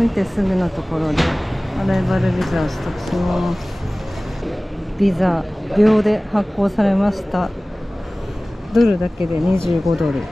降りてすぐのところでアライバルビザを取得します。ビザ秒で発行されました。ドルだけで25ドル。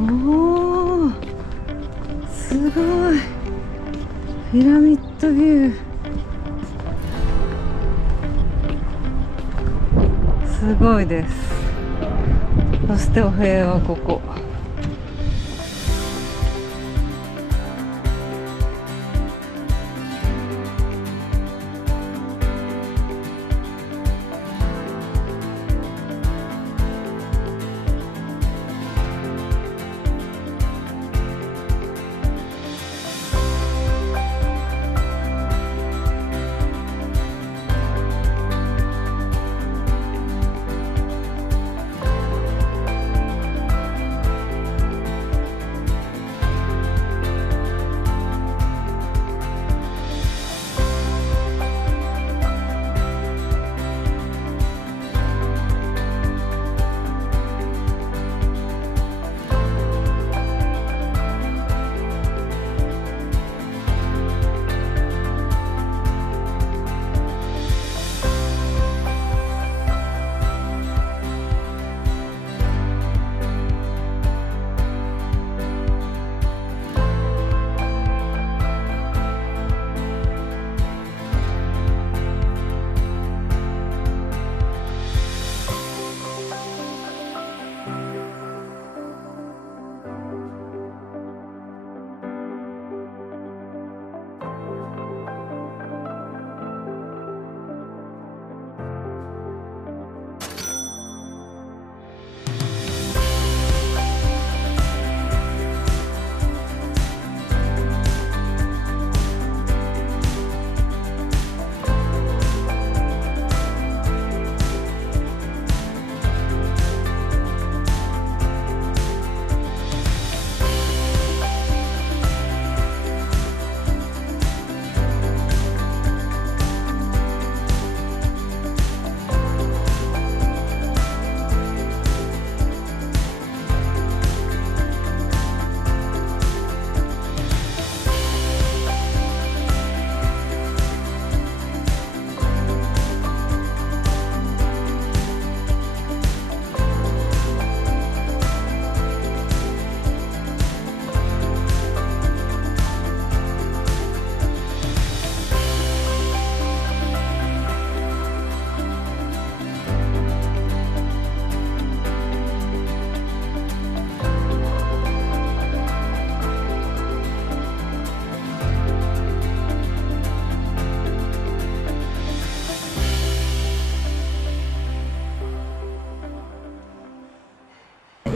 おー、すごいピラミッドビュー、すごいです。そしてお部屋はここ。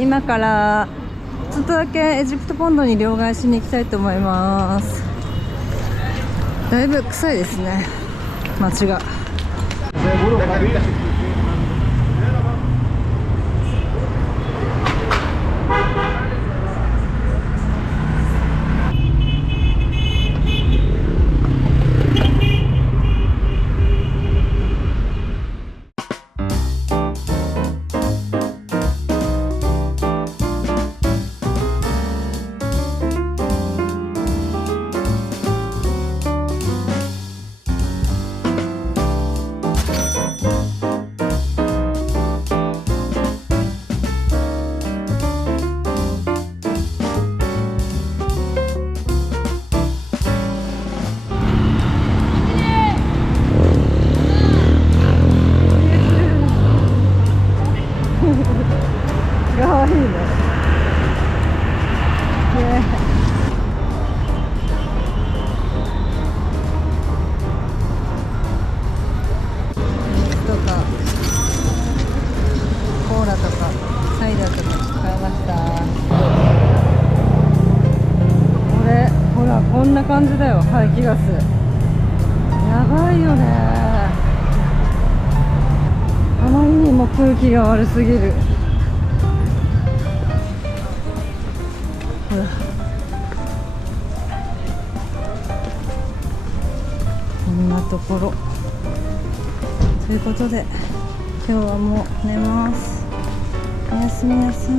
今からちょっとだけエジプトポンドに両替しに行きたいと思います。だいぶ臭いですね、街が。感じだよ、排気ガス。やばいよね。あまりにも空気が悪すぎる。ほら、こんなところということで、今日はもう寝ます。おやすみなさい。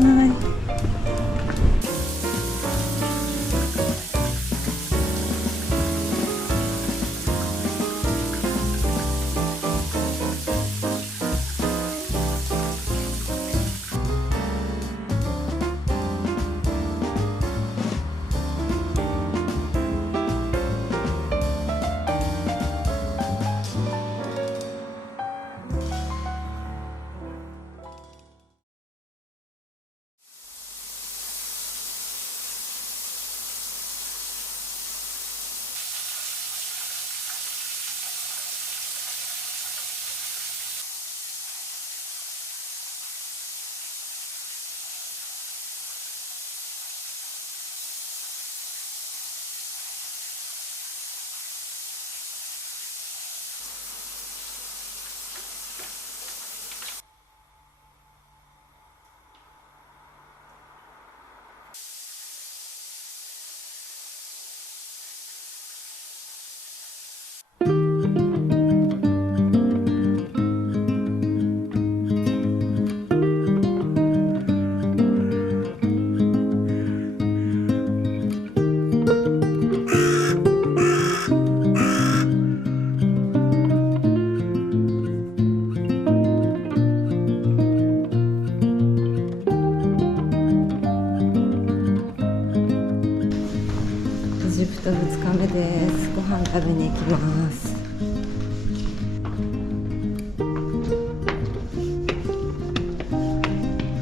エジプト2日目です。ご飯食べに行きます。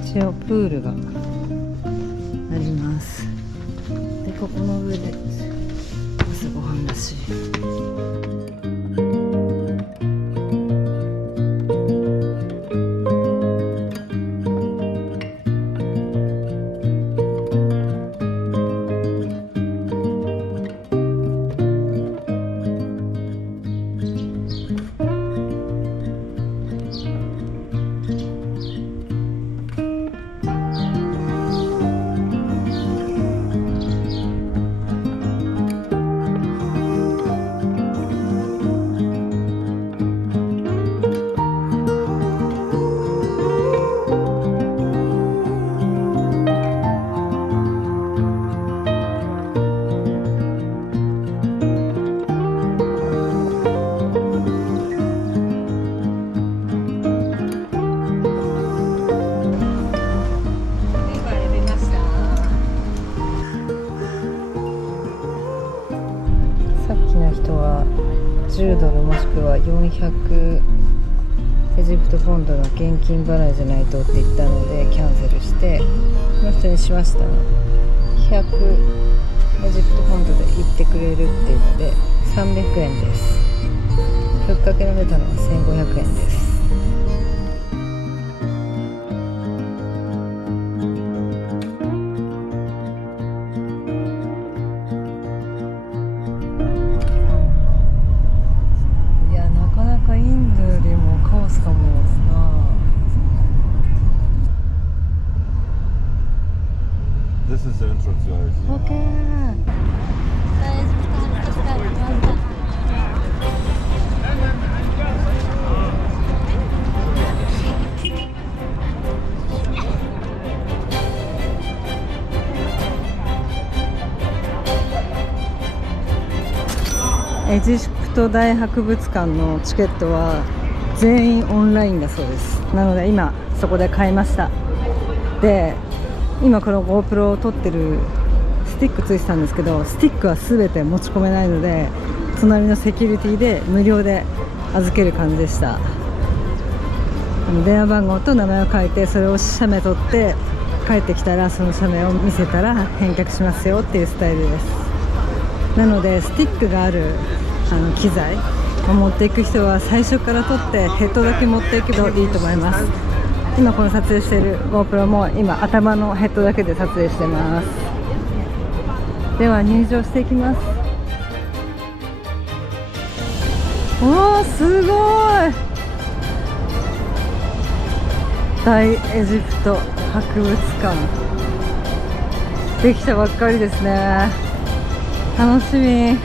一応プールがあります。で、ここの上で朝ごはんだし。10ドルもしくは400エジプトポンドの現金払いじゃないとって言ったのでキャンセルして、この人にしました。100エジプトポンドで行ってくれるっていうので300円です。ふっかけられたのは1500円です。This is the entrance, guys. Okay. エジプト大博物館のチケットは全員オンラインだそうです。なので今そこで買いました。で、今この GoPro を撮ってるスティックついてたんですけど、スティックは全て持ち込めないので隣のセキュリティで無料で預ける感じでした。電話番号と名前を書いて、それを写メ撮って帰ってきたらその写メを見せたら返却しますよっていうスタイルです。なのでスティックがある機材を持っていく人は最初から撮ってヘッドだけ持っていけばいいと思います。今この撮影している GoPro も今頭のヘッドだけで撮影してます。では入場していきます。わー、すごい。大エジプト博物館できたばっかりですね。楽しみ。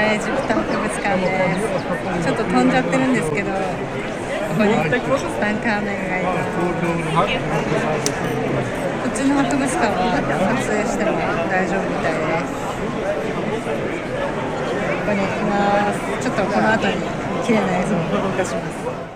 エジプト博物館です。ちょっと飛んじゃってるんですけど、ここにツタンカーメンがいます。こっちの博物館は撮影しても大丈夫みたいです。ここに行きます。ちょっとこの後に綺麗な映像を動かします。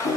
カ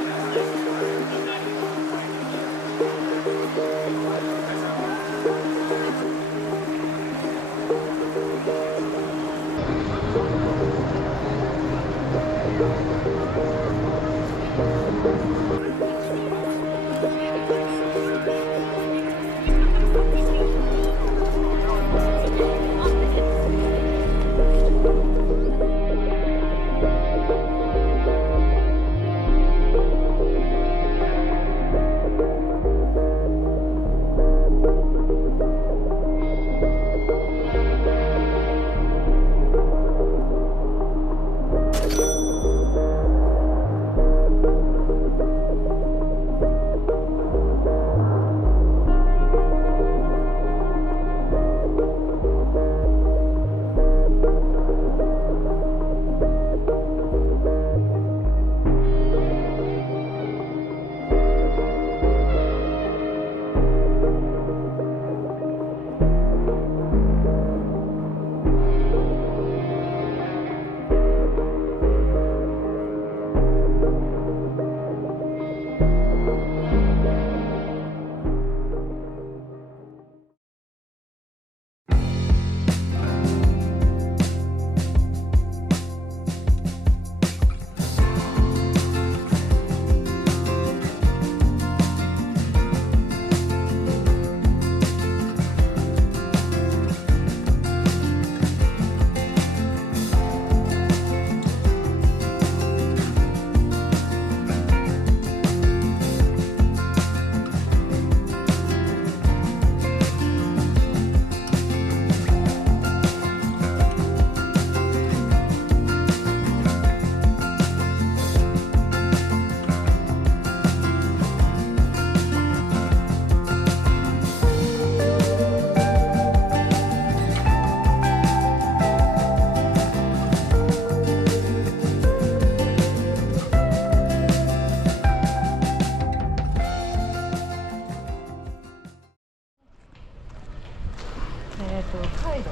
イロ、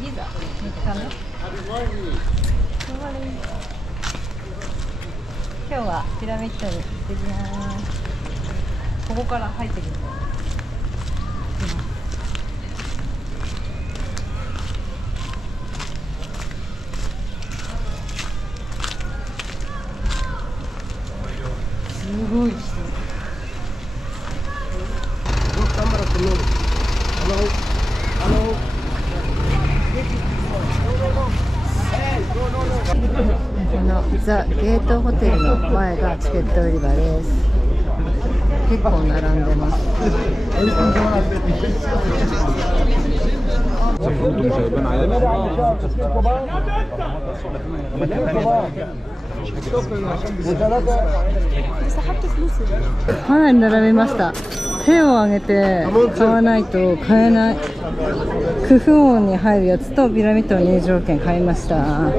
ギザ3日目。今日はピラミッドに行ってきます。ここから入ってきます。すごい人。このザ・ゲートホテルの前がチケット売り場です。結構並んでます。かなり並びました。手を挙げて買わないと買えない。クフ王に入るやつとピラミッドの入場券買いました。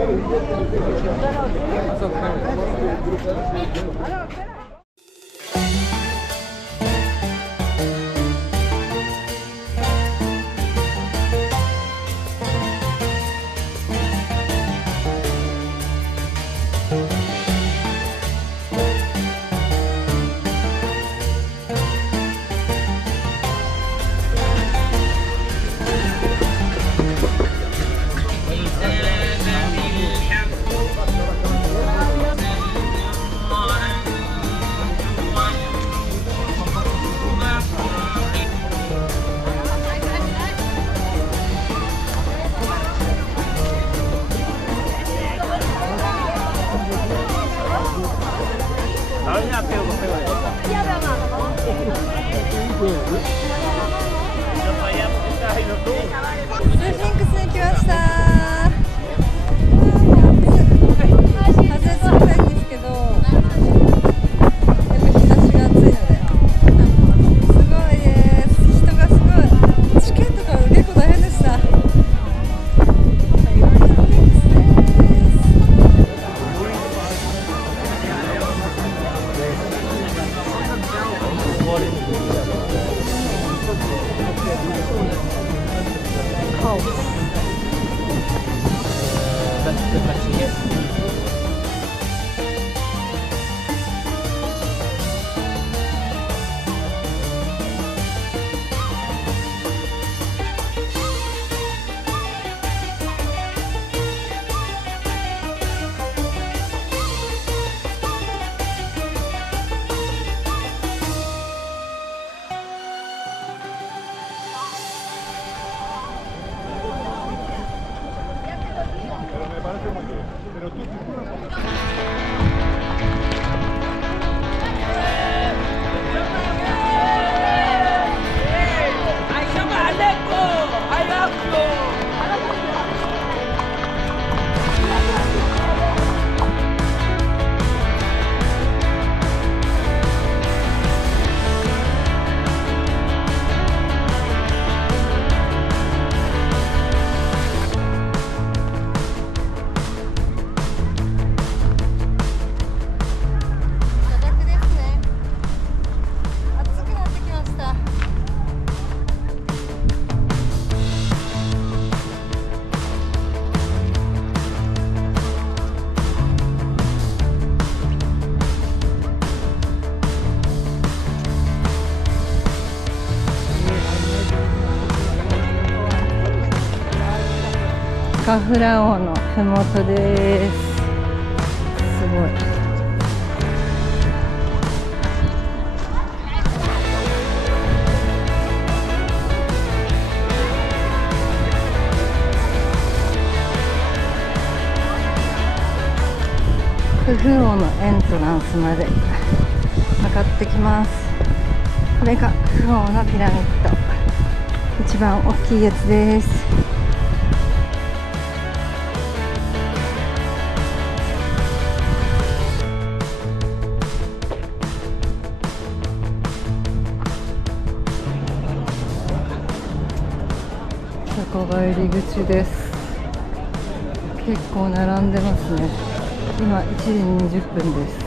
スフィンクスに来ました。風冷たいんですけど、やっぱ日差しが暑いので、すごいです。人がすごい。チケット買うの結構大変でした。カフラ王のふもとです。すごい。クフ王のエントランスまで向かってきます。これがクフ王のピラミッド、一番大きいやつです。ここが入り口です。結構並んでますね。今1時20分です。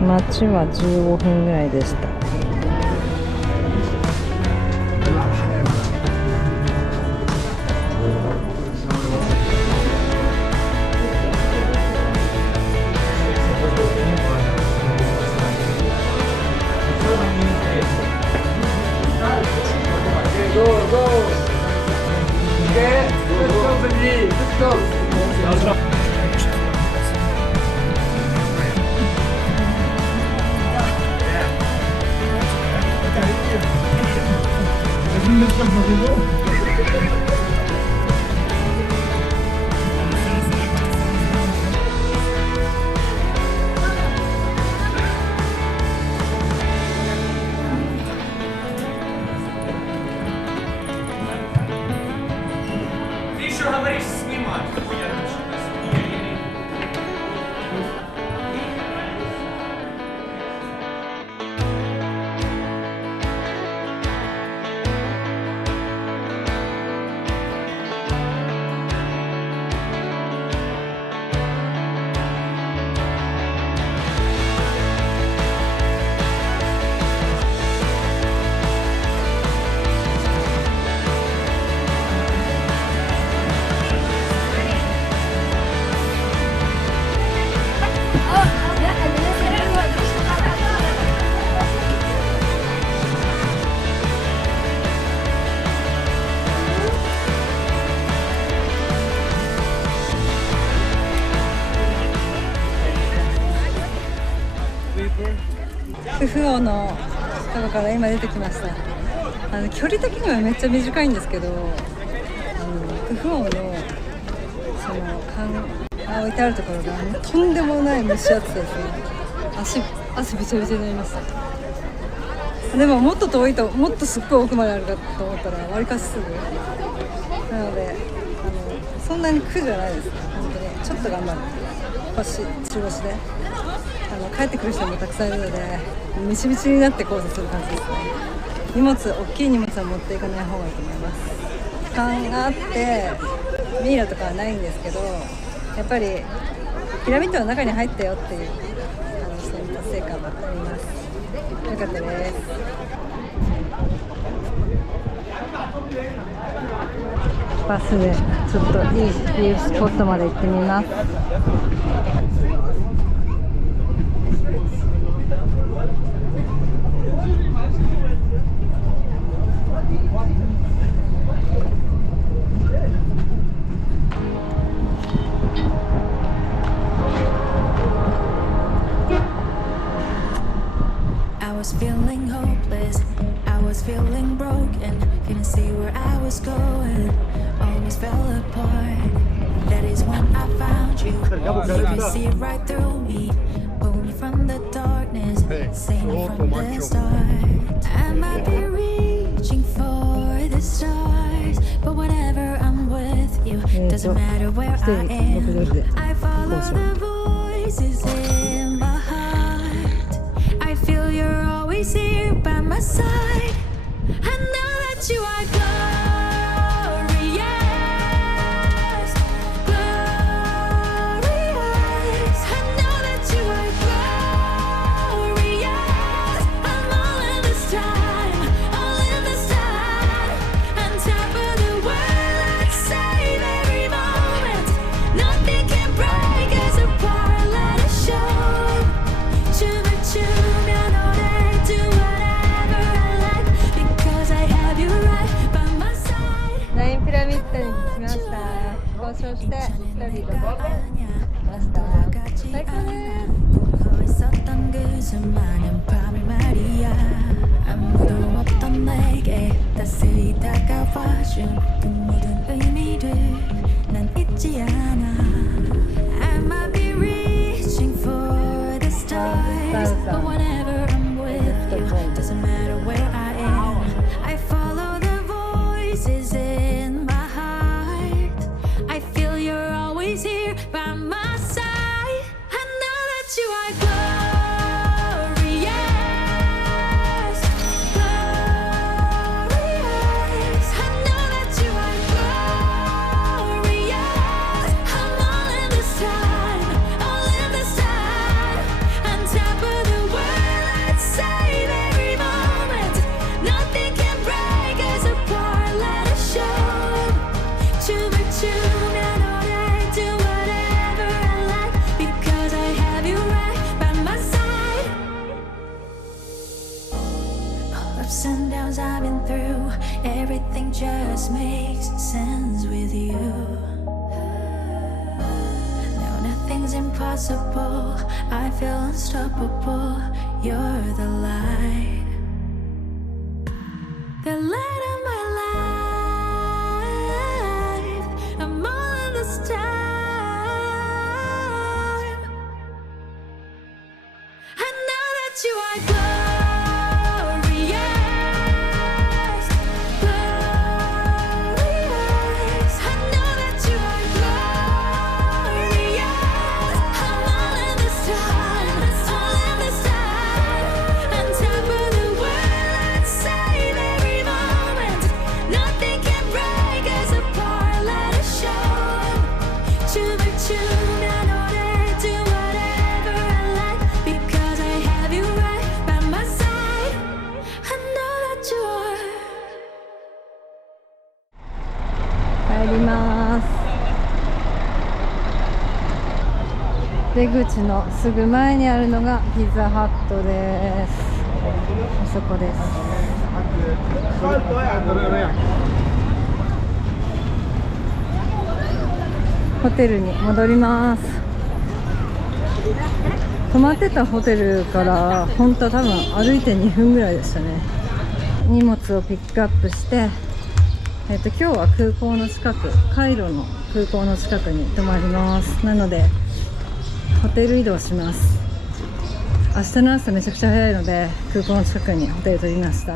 待ちは15分ぐらいでした。クフ王のとこから今出てきました。距離的にはめっちゃ短いんですけど、クフ王のその缶が置いてあるところがとんでもない蒸し暑さですね。汗びちゃびちゃになりました。でももっと遠いと、もっとすっごい奥まであるかと思ったらわりかしすぐなので、そんなに苦じゃないですね。本当にちょっと頑張る中腰で帰ってくる人もたくさんいるので、みちみちになって交差する感じですね。大きい荷物は持っていかない方がいいと思います。缶があってミイラとかはないんですけど、やっぱりピラミッドの中に入ったよっていうそういう達成感があります。よかったです。バスでちょっといいビュースポットまで行ってみます。Feeling hopeless, I was feeling broken, couldn't see where I was going, almost fell apart. That is when I found you, you could see right through me, pull me from the darkness, save me from the start. I might be reaching for the stars, but whenever I'm with you, doesn't matter where I am, I follow the voices in my heart. I feel you're always here by my side. I know that you are glorious, glorious. I know that you are glorious. I'm all in this time, all in this time. On top of the world, I'd save every moment. Nothing can break 봐준 그 모든 의미들 난 잊지 않아. I might be reaching for the stars, but whenever I'm with you, doesn't matter where I am. I follow the voices in my heart. I feel you're always here by my side. I know that you are glorious, glorious. I know that you are glorious. I'm all in this time, all in this time. On top of the world, let's save every moment. Nothing can break us apart. Let us show 춤을 추면 all day, do whatever I like, because I have you right by my side. All ups and downs I've been through, everything just makes sense with you. No, nothing's impossible. I feel unstoppable. You're the light, the light of my life. I'm all in this time. I know that you are glorious, glorious. I know that you are glorious. I'm all in this time, all in this time. On top of the world, let's save every moment. Nothing can break us apart. Let us show 춤을 추면 all day, do whatever I like, because I have you right by my side. I know that you are. 帰ります。出口のすぐ前にあるのがピザハットです。あそこです。ホテルに戻ります。泊まってたホテルから本当は多分歩いて2分ぐらいでしたね。荷物をピックアップして、今日は空港の近く、カイロの空港の近くに泊まります。なのでホテル移動します。明日の朝めちゃくちゃ早いので空港の近くにホテル取りました。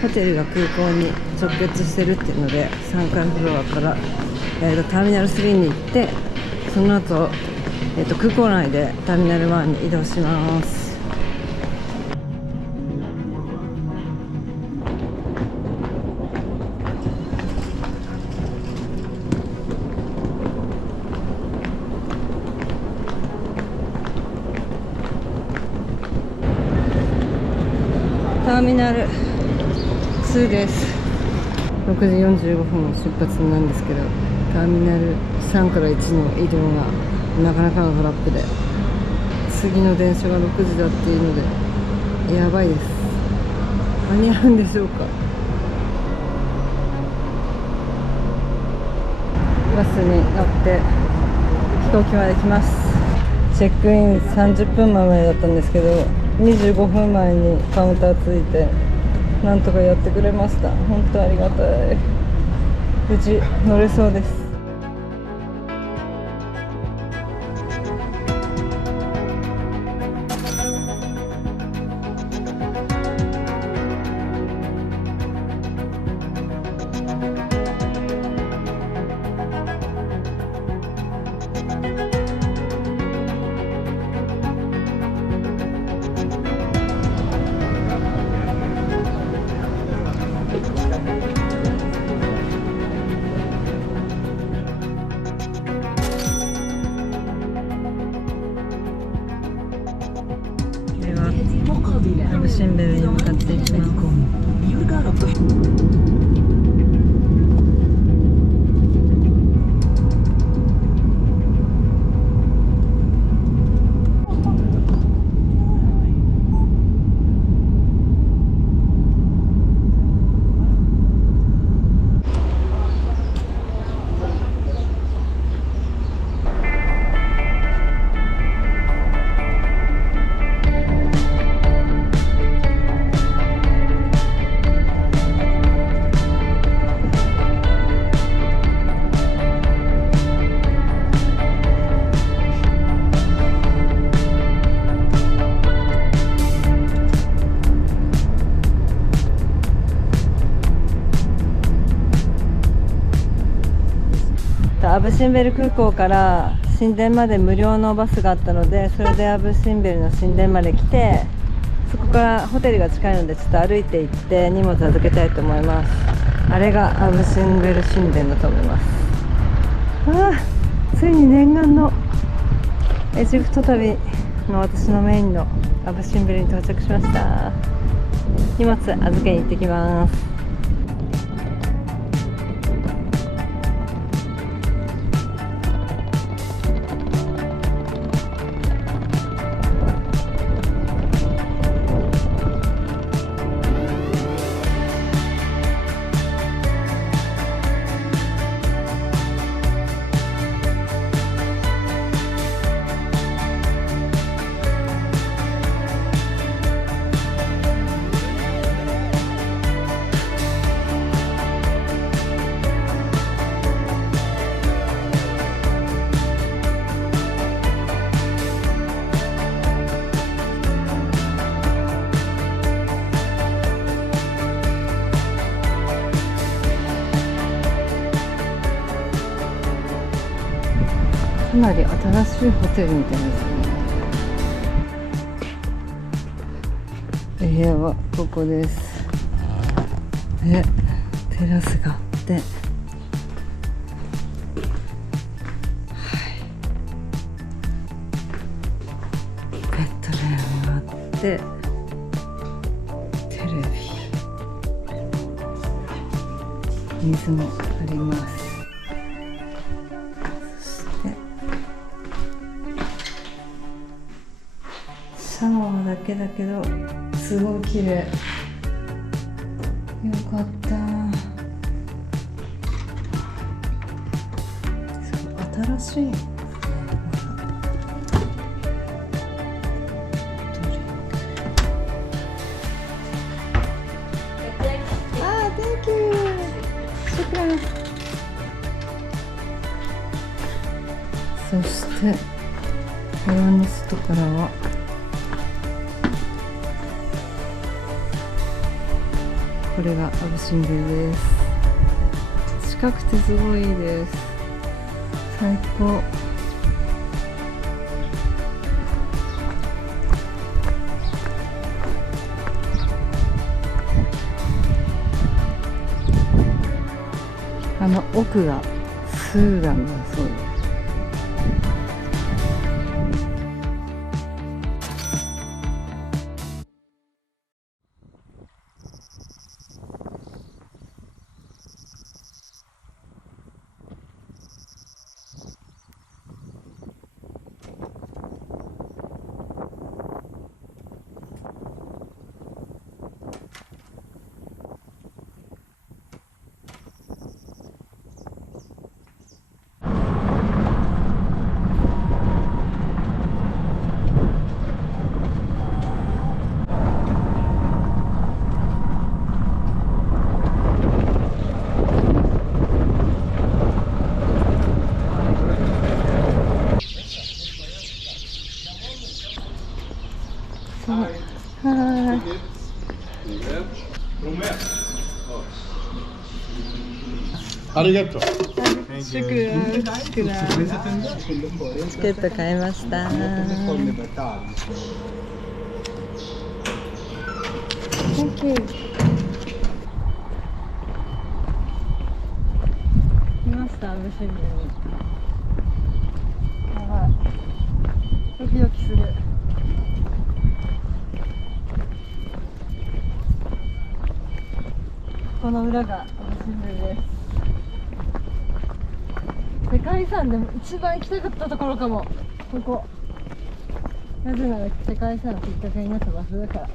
ホテルが空港に直結してるっていうので3階フロアから、ターミナル3に行って、その後、空港内でターミナル1に移動します。ーミナル2です。6時45分出発なんですけど、ターミナル3から1の移動がなかなかのトラップで、次の電車が6時だっていうのでやばいです。間に合うんでしょうか。バスに乗って飛行機まで来ます。チェックイン30分前だったんですけど、25分前にカウンターついてなんとかやってくれました。本当ありがたい。無事乗れそうです。アブシンベルに向かっていきます。アブシンベル空港から神殿まで無料のバスがあったので、それでアブシンベルの神殿まで来て、そこからホテルが近いのでちょっと歩いて行って荷物預けたいと思います。あれがアブシンベル神殿だと思います。ついに念願のエジプト旅の私のメインのアブシンベルに到着しました。荷物預けに行ってきます。かなり新しいホテルみたいですね。部屋はここです。テラスがあって、ベッドルームがあって、テレビ、水もあります。シャワーだけだけどすごい綺麗。よかった。新しい。Thank you。シュクラン。そして部屋の外からはこれがアブシンベルです。近くてすごいいいです。最高。あの奥がスーダンだそうです。ーい。ありがとう。シュクラシュクラ。チケット買いました。Thank you。来ました、ムシンベに。やばい。ドキドキする。この裏がムシンベです。世界遺産でも一番行きたかったところかも、ここ。なぜなら世界遺産のきっかけになった場所だから。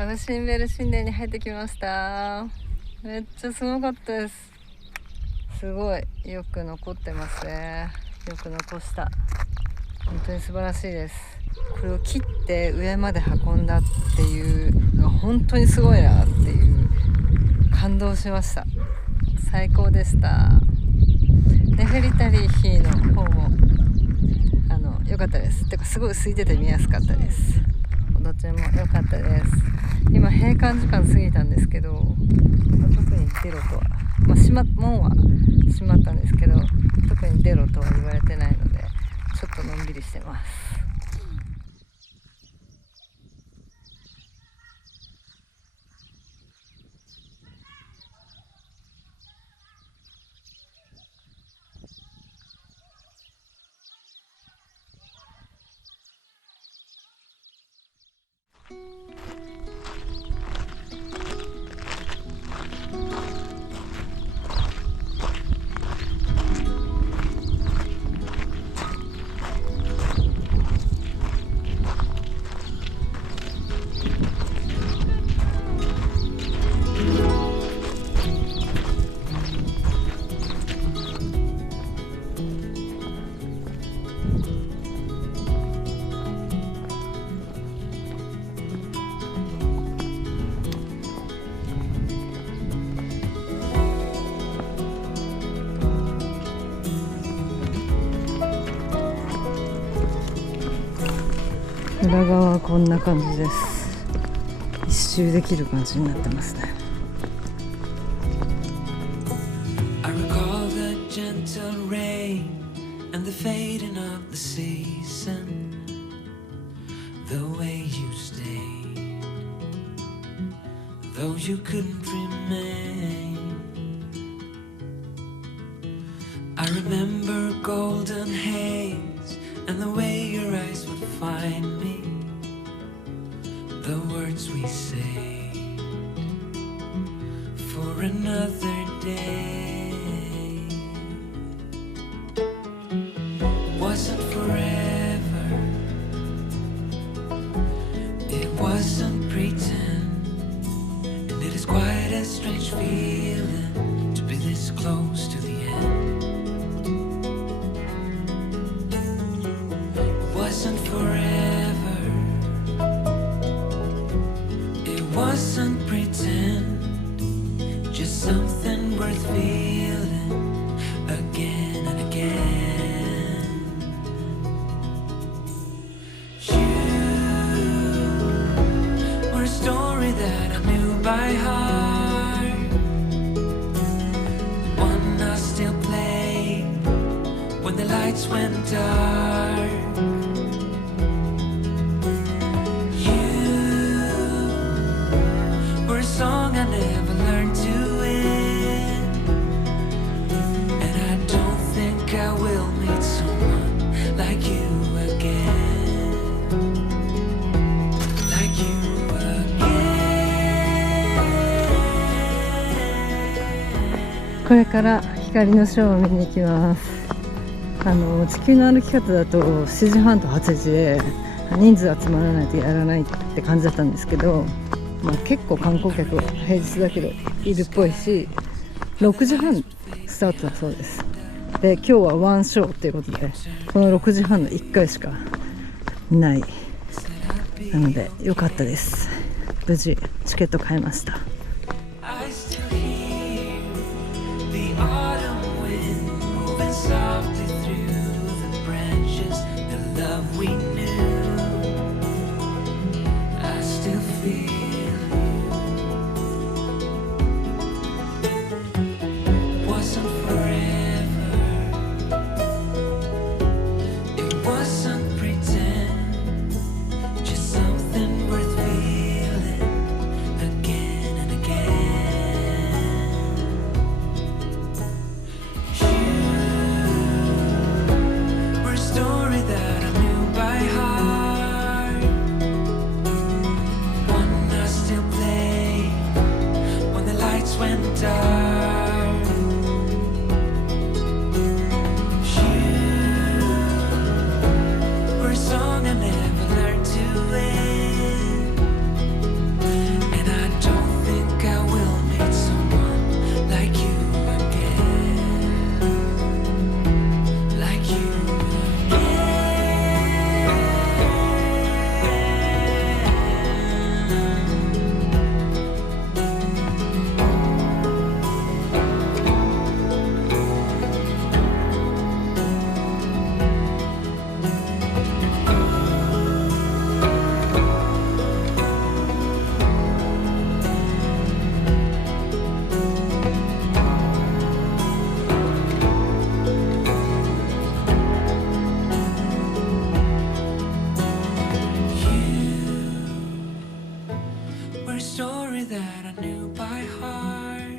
アブシンベル神殿に入ってきました。めっちゃすごかったです。すごいよく残ってますね。よく残した。本当に素晴らしいです。これを切って上まで運んだっていうのが本当にすごいなっていう感動しました。最高でした。ネフェリタリーヒの方も良かったです。てかすごい空いてて見やすかったです。どっちも良かったです。今閉館時間過ぎたんですけど、特に出ろとは、門は閉まったんですけど、特に出ろとは言われてないので、ちょっとのんびりしてます。裏側はこんな感じです。一周できる感じになってますね。I recall the gentle rain and the fading of the season, the way you stayed, though you couldn't remain. I remember golden haze and the way your eyes would find me, the words we say for another day. It wasn't forever, it wasn't pretend, and it is quite a strange feeling to be this close to the end. It wasn't forever, it wasn't pretend, just something worth feeling again and again. You were a story that I knew by heart, one I still play when the lights went dark. Song I never learned to win, and I don't think I will meet someone like you again, like you again. これから光のショーを見に行きます。地球の歩き方だと7時半と8時で人数集まらないとやらないって感じだったんですけど、結構観光客は平日だけどいるっぽいし、6時半スタートだそうです。で、今日はワンショーということで、この6時半の1回しかないなので良かったです。無事チケット買いました。Story that I knew by that I knew by heart,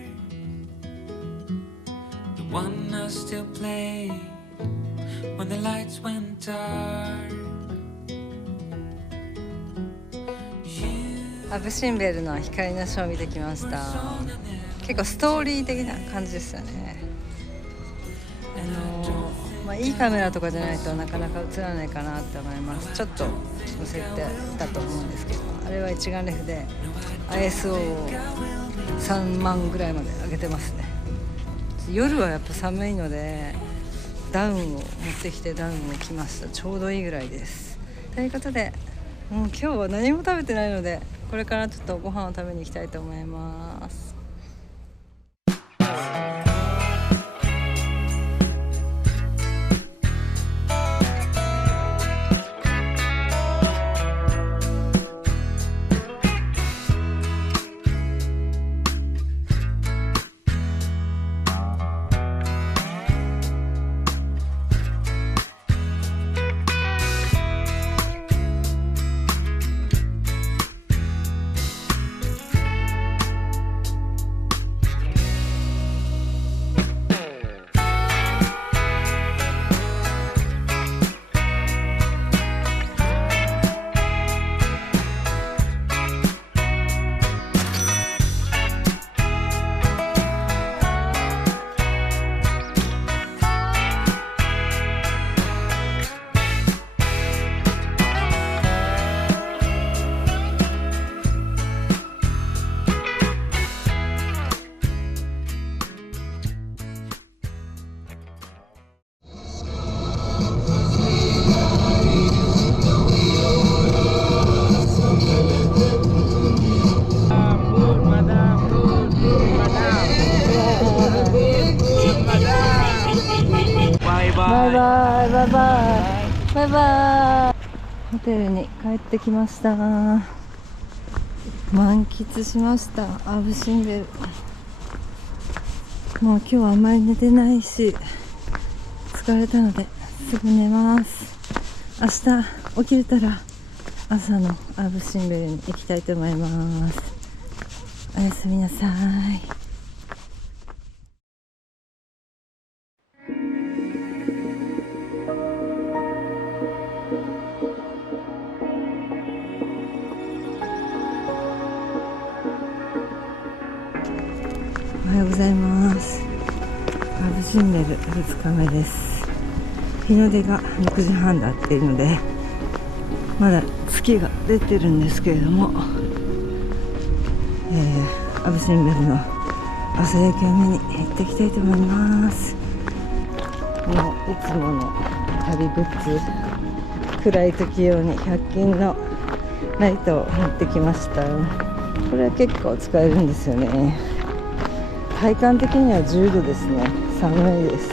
the one I still play when the lights went dark. アブシンベルの光のショーを見てきました。結構ストーリー的な感じですよね。いいカメラとかじゃないとなかなか映らないかなって思います。ちょっとの設定だと思うんですけど、あれは一眼レフで ISO を3万ぐらいまで上げてますね。夜はやっぱ寒いのでダウンを持ってきてダウンを着ました。ちょうどいいぐらいです。ということで、今日は何も食べてないので、これからちょっとご飯を食べに行きたいと思います。バイバイバイバイバイバイ。ホテルに帰ってきました。満喫しました。アブシンベル。もう今日はあんまり寝てないし疲れたのですぐ寝ます。明日起きれたら朝のアブシンベルに行きたいと思います。おやすみなさい。おはようございます。アブシンベル2日目です。日の出が6時半だっていうのでまだ月が出てるんですけれども、アブシンベルの朝焼けを見に行ってきたいと思います。いつもの旅グッズ、暗い時用に100均のライトを持ってきました。これは結構使えるんですよね。体感的には10度ですね。寒いです。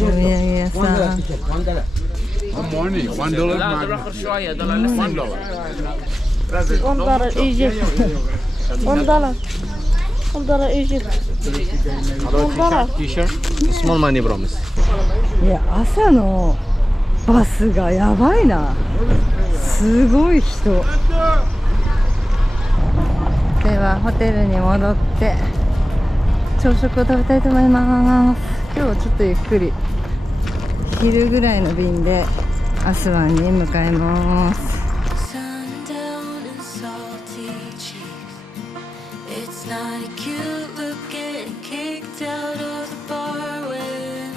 お土産屋さん。 Good morning. $1 $1. $1 Egypt. $1. $1 Egypt. $1. T-shirt, small money promise. いや、朝のバスがやばいな。すごい人。ではホテルに戻って朝食を食べたいと思います。今日はちょっとゆっくり昼ぐらいの便でアスワンに向かいます。 Sundown and salty cheeks. It's not a cute look getting kicked out of the bar when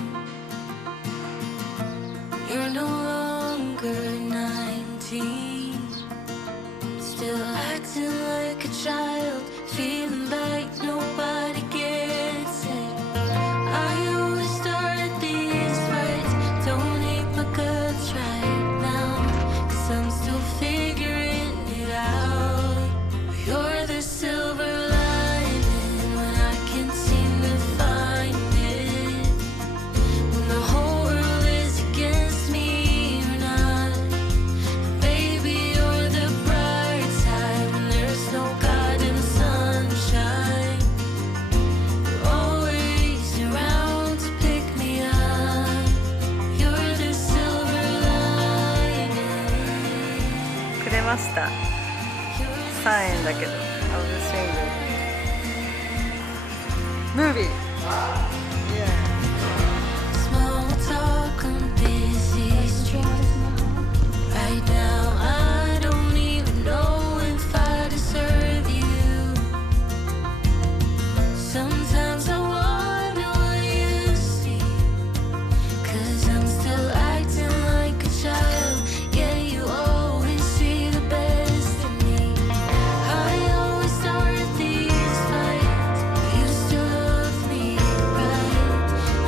you're no longer 19. Still acting like a child, feeling like nobody gets it. I always start these fights, don't hate my guts right now, 'cause I'm still figuring it out. You're the silver lining when I can't seem to find it. When the whole world is against me, you're not. Baby, you're the bright side when there's no goddamn sunshine. You're always around to pick me up. You're the silver lining. くれました。3円だけど。アブシングル。ムービー。Small talk on busy streets. Right now, I don't even know if I deserve you. Sometimes I wonder what you see, 'cause I'm still acting like a child. Yeah, you always see the best in me. I always start these fights, but you still love me, right?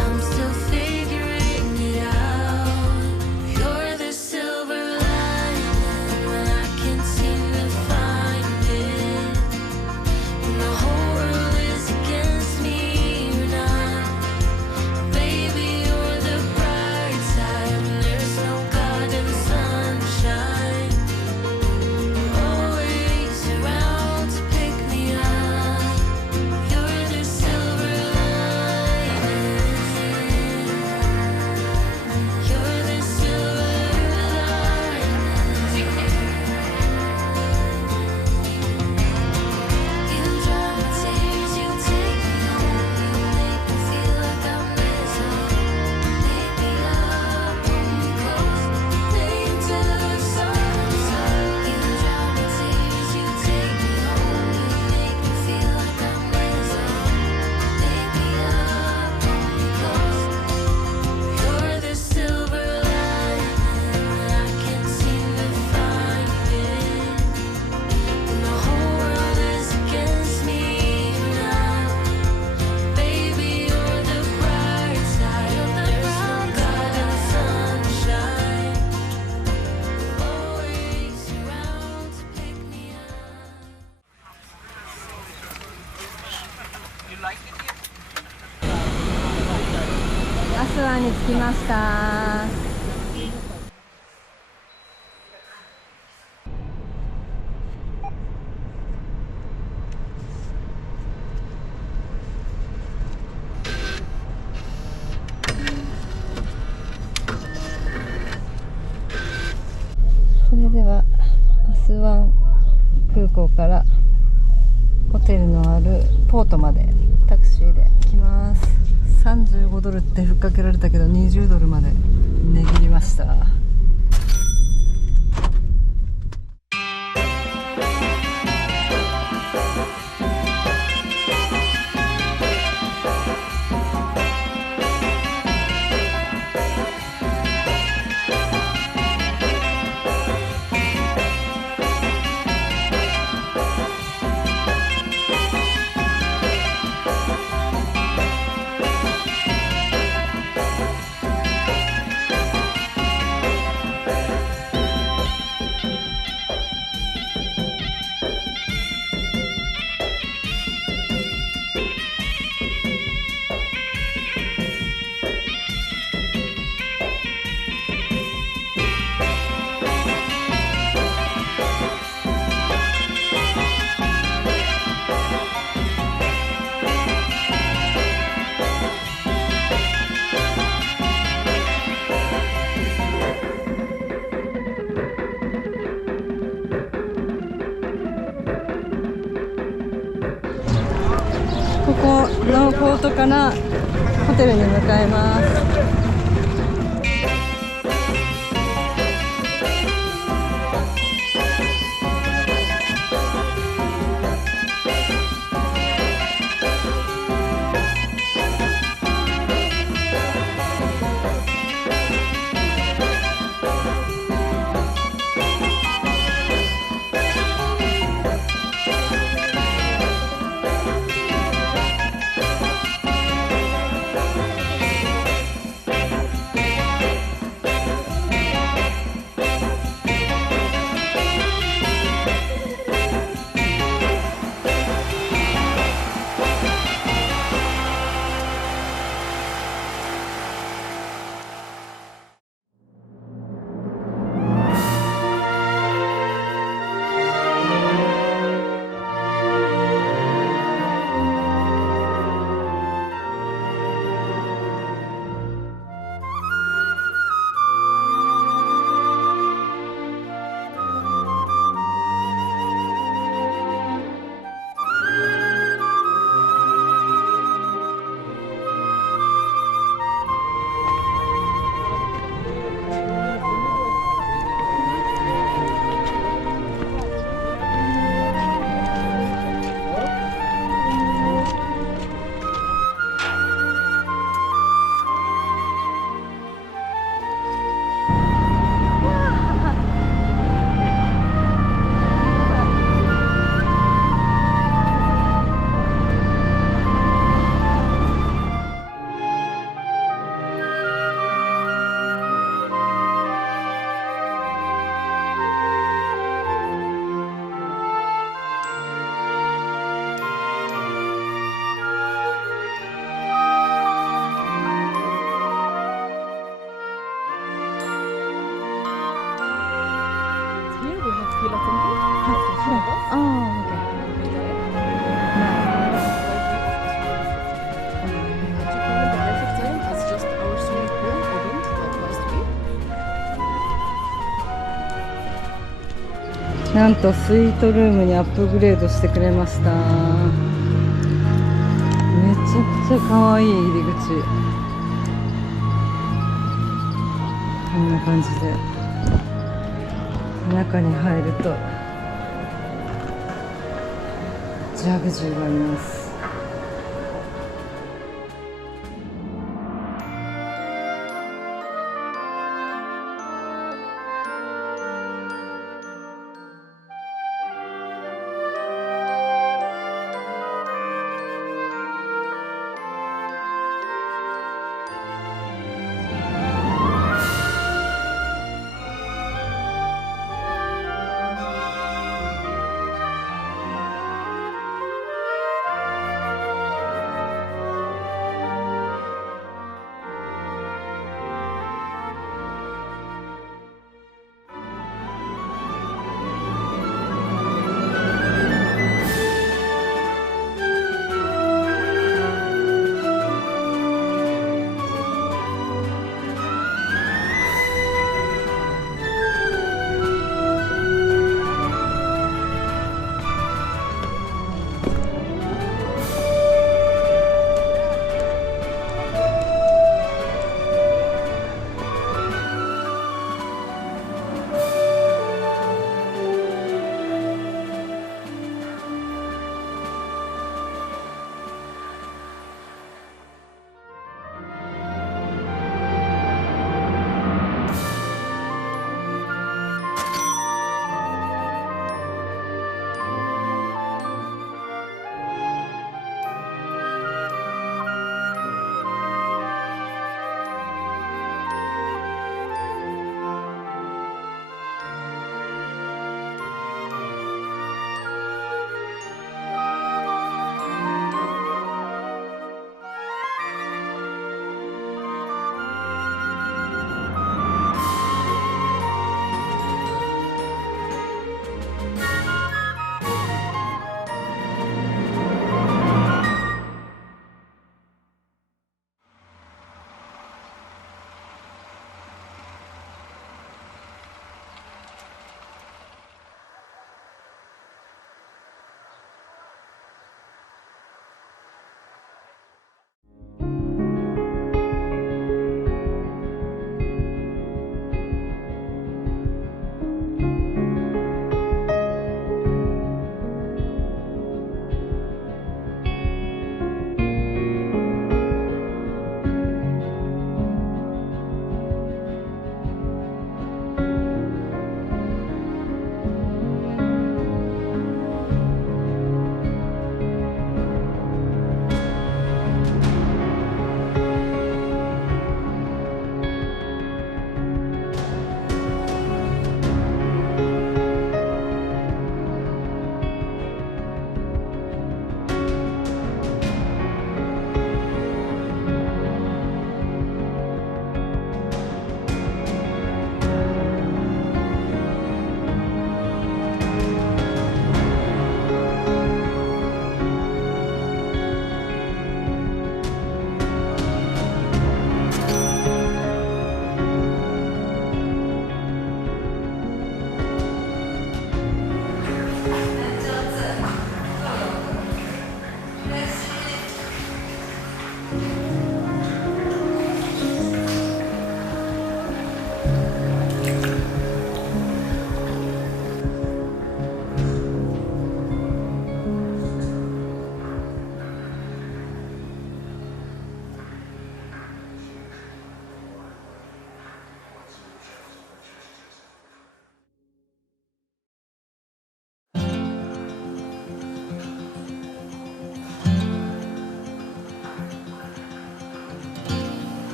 I'm still figuring it out. You're the silver lining when I can't seem to find it. When the whole world is against me, you're not. Baby, you're the bright side when there's no goddamn sunshine. Always around to pick me up. You're the silver lining. You're the silver lining. You dry my tears, you take me home, you make me feel like I'm miserable. Pick me up, pull me close, stay until the sun's up. You dry my tears, you take me home, you make me feel like I'm miserable. Pick me up, pull me close. You're the silver lining when I can't seem to find it. When the whole world is against me, you're not. Baby, you're the bright side of there's no goddamn sunshine. Always around to pick me up. アスワンに着きました。それではアスワン空港からホテルのあるポートまでタクシーで行きます。$35ってふっかけられたけど$20まで値切りました。ここのポートからホテルに向かいます。なんとスイートルームにアップグレードしてくれました。めちゃくちゃ可愛い入り口。こんな感じで中に入るとジャグジーがあります。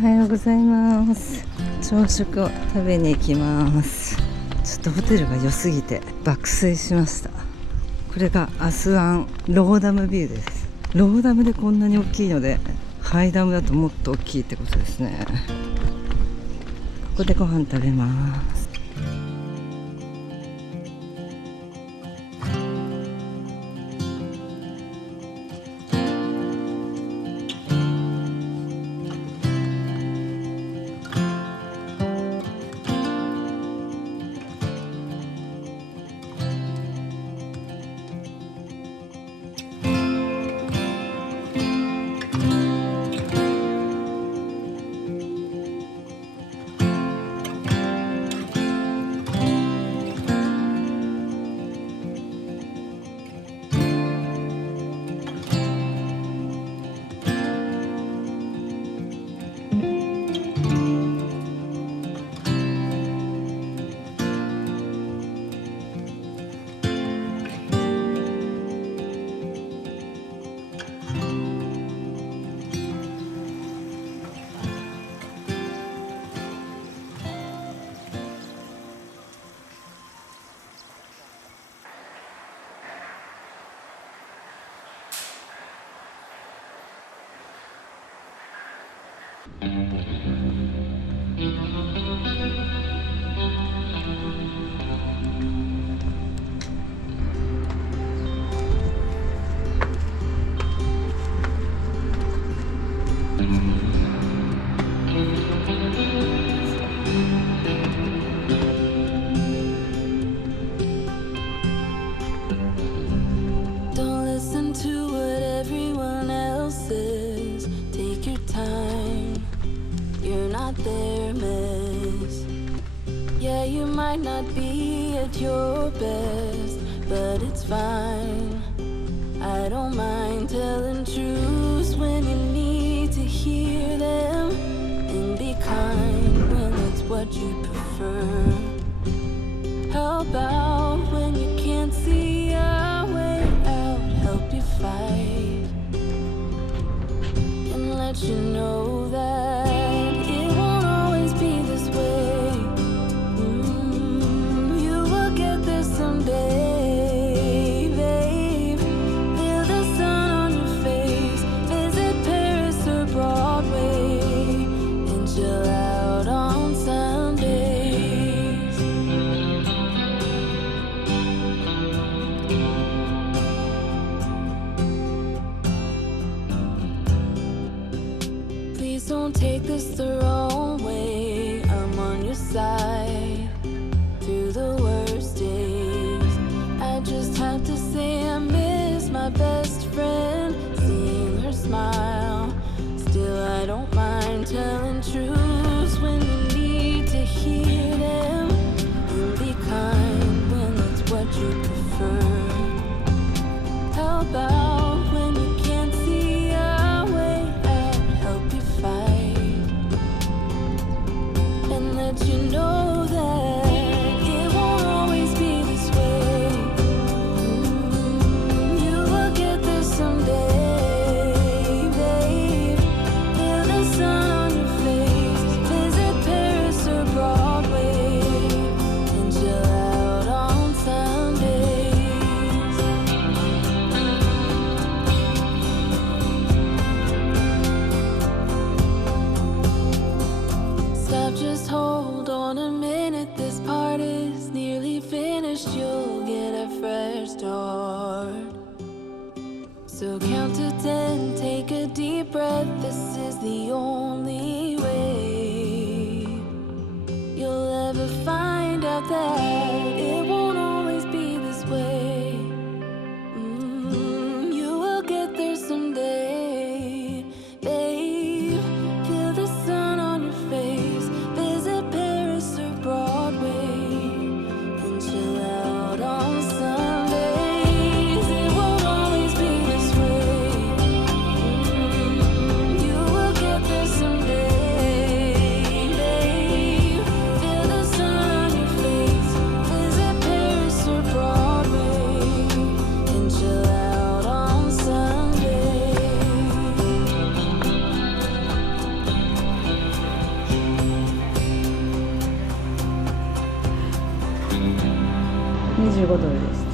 おはようございます。朝食を食べに行きます。ちょっとホテルが良すぎて爆睡しました。これがアスワンローダムビューです。ローダムでこんなに大きいので、ハイダムだともっと大きいってことですね。ここでご飯食べます。Don't listen to what everyone else says. Take your time. You're not their mess. Yeah, you might not be at your best, but it's fine. I don't mind telling truths when you need to hear them, and be kind when it's what you prefer. How about when you can't see a way out? Help you fight and let you know that it won't always be this way. You will get there someday, babe. Feel the sun on your face. Visit Paris or Broadway and chill out on Sundays. Please don't take this the wrong way. I'm on your side through the worst days. I just have to say I miss my best friend, seeing her smile. Still, I don't mind telling truths when you need to hear them, and be kind when it's what you prefer. How about when you can't see a way out? Help you fight and let you know that it won't always be this way. You will get there someday, babe. 55ドルです。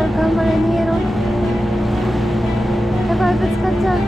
頑張れ、逃げろ。やばい、ぶつかっちゃう。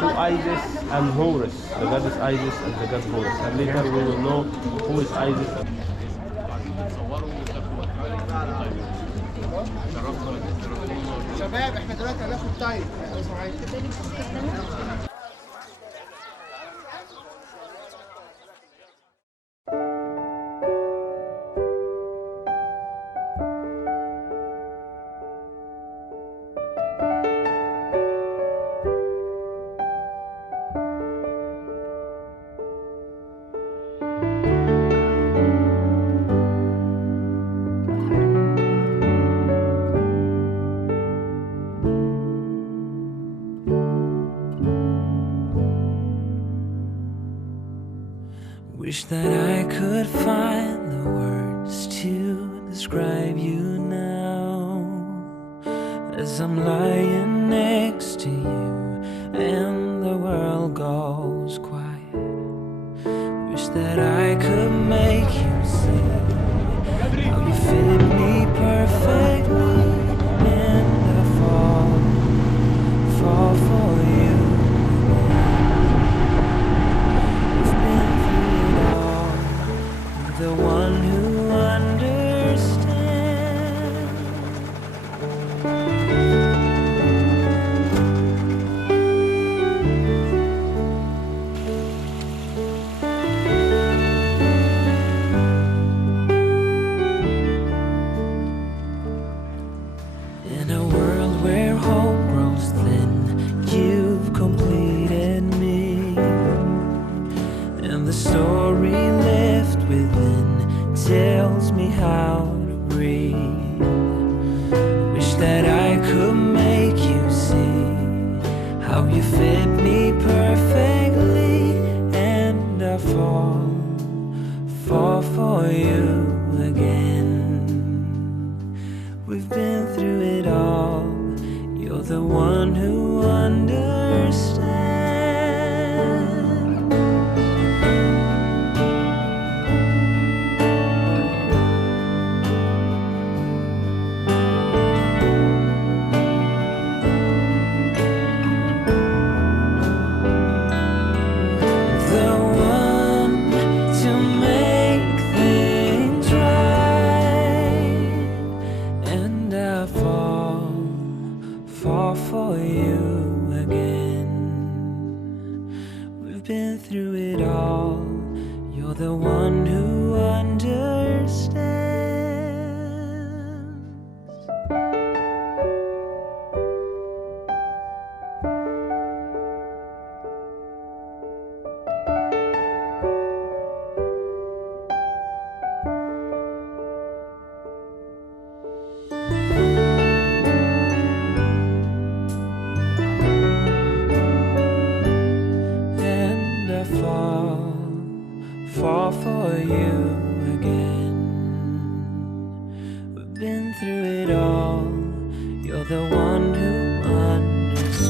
to Isis and Horus, the goddess Isis and the god Horus. And later we will know who is Isis. شباب احنا دلوقتي هناخد تايم. Wish that I could find the words to describe you now, as I'm lying next to you and the world goes quiet. Wish that I could make you see how you fit me perfectly, and I fall for you. The one who understands. In a world where hope grows thin, you've completed me, and the story left within tells me how to breathe. Wish that I could make you see how you fit me perfectly, and I fall for you again. We've been through it all. You're the one who understands. For you again. We've been through it all. You're the one who understands. Fall for you again. We've been through it all. You're the one who understands.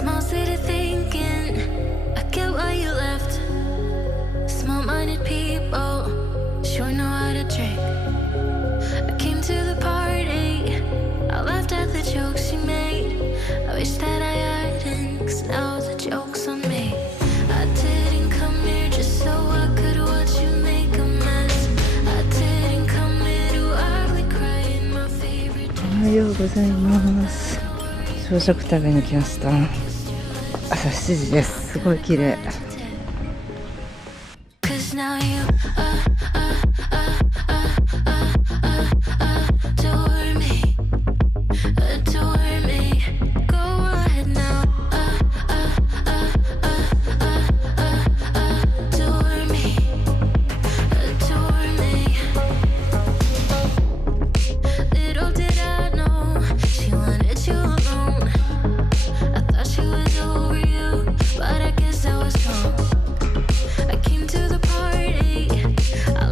Small city thinking, I get why you left. Small-minded people sure know how to drink. I came to the party, I laughed at the jokes you made. I wish that I hadn't, 'cause now the joke's on me. I didn't come here just so I could watch you make a mess. I didn't come here to ugly cry in my favorite dress. おはようございます。朝食食べに来ました。朝7時です。すごい綺麗。'Cause now you adore me. Go ahead now. Adore me. Adore me. Little did I know she wanted you alone. I thought she was over you, but I guess I was wrong. I came to the party, I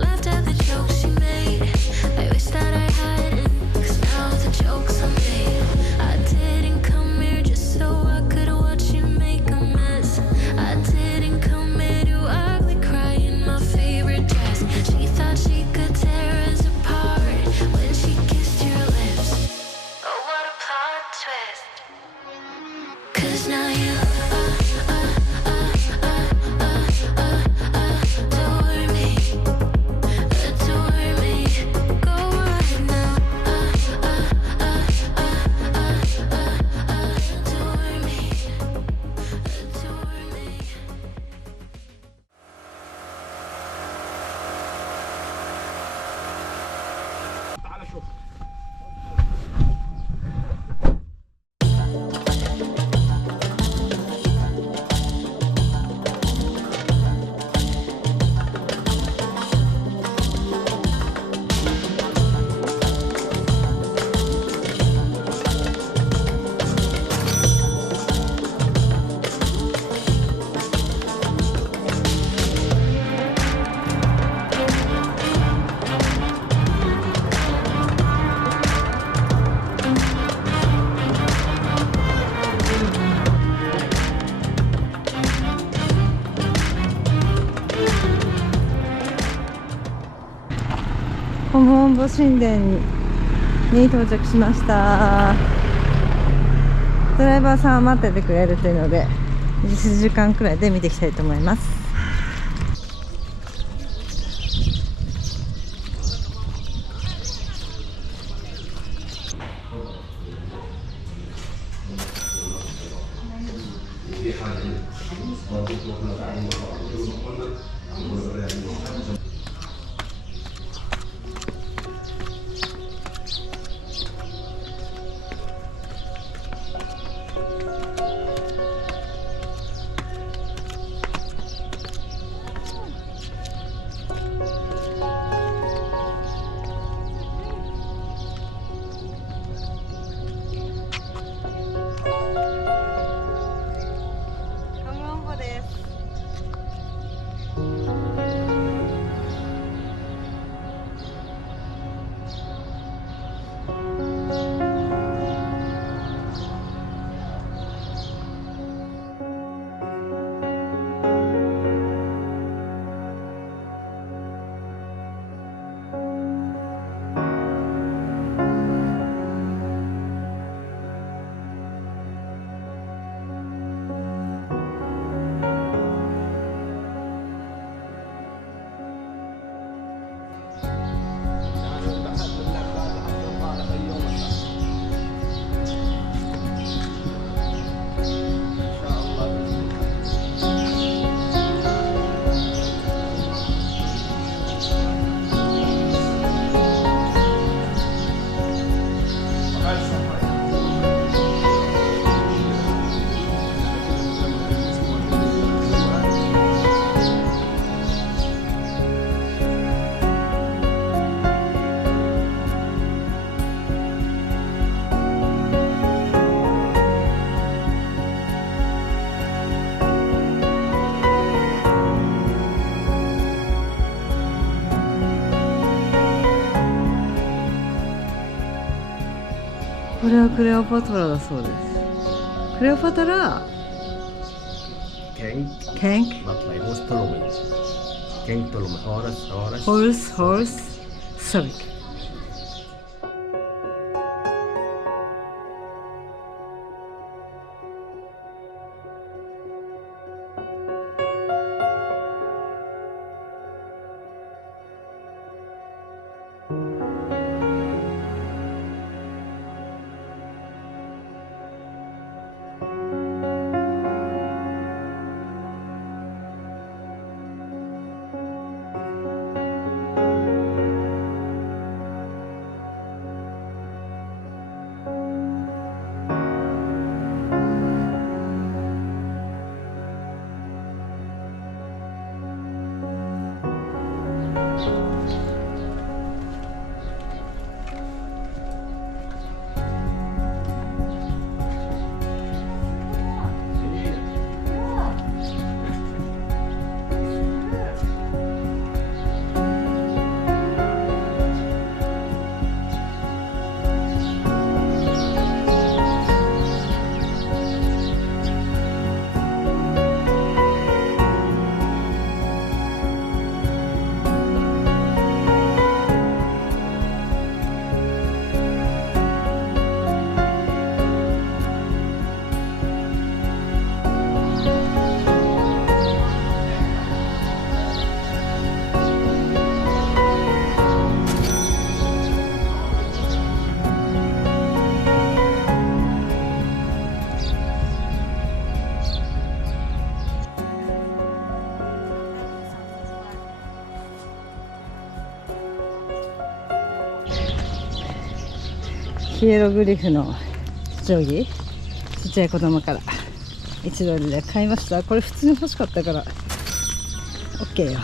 本母神殿に到着しました。ドライバーさんは待っててくれるというので1時間くらいで見ていきたいと思います。これはクレオパトラだそうです。クレオパトラ King, King but like who's Ptolemy? King Ptolemy, Horus. Horse Sorry.ヒエログリフの定規、ちっちゃい子供から1ドルで買いました。これ普通に欲しかったから OK よ。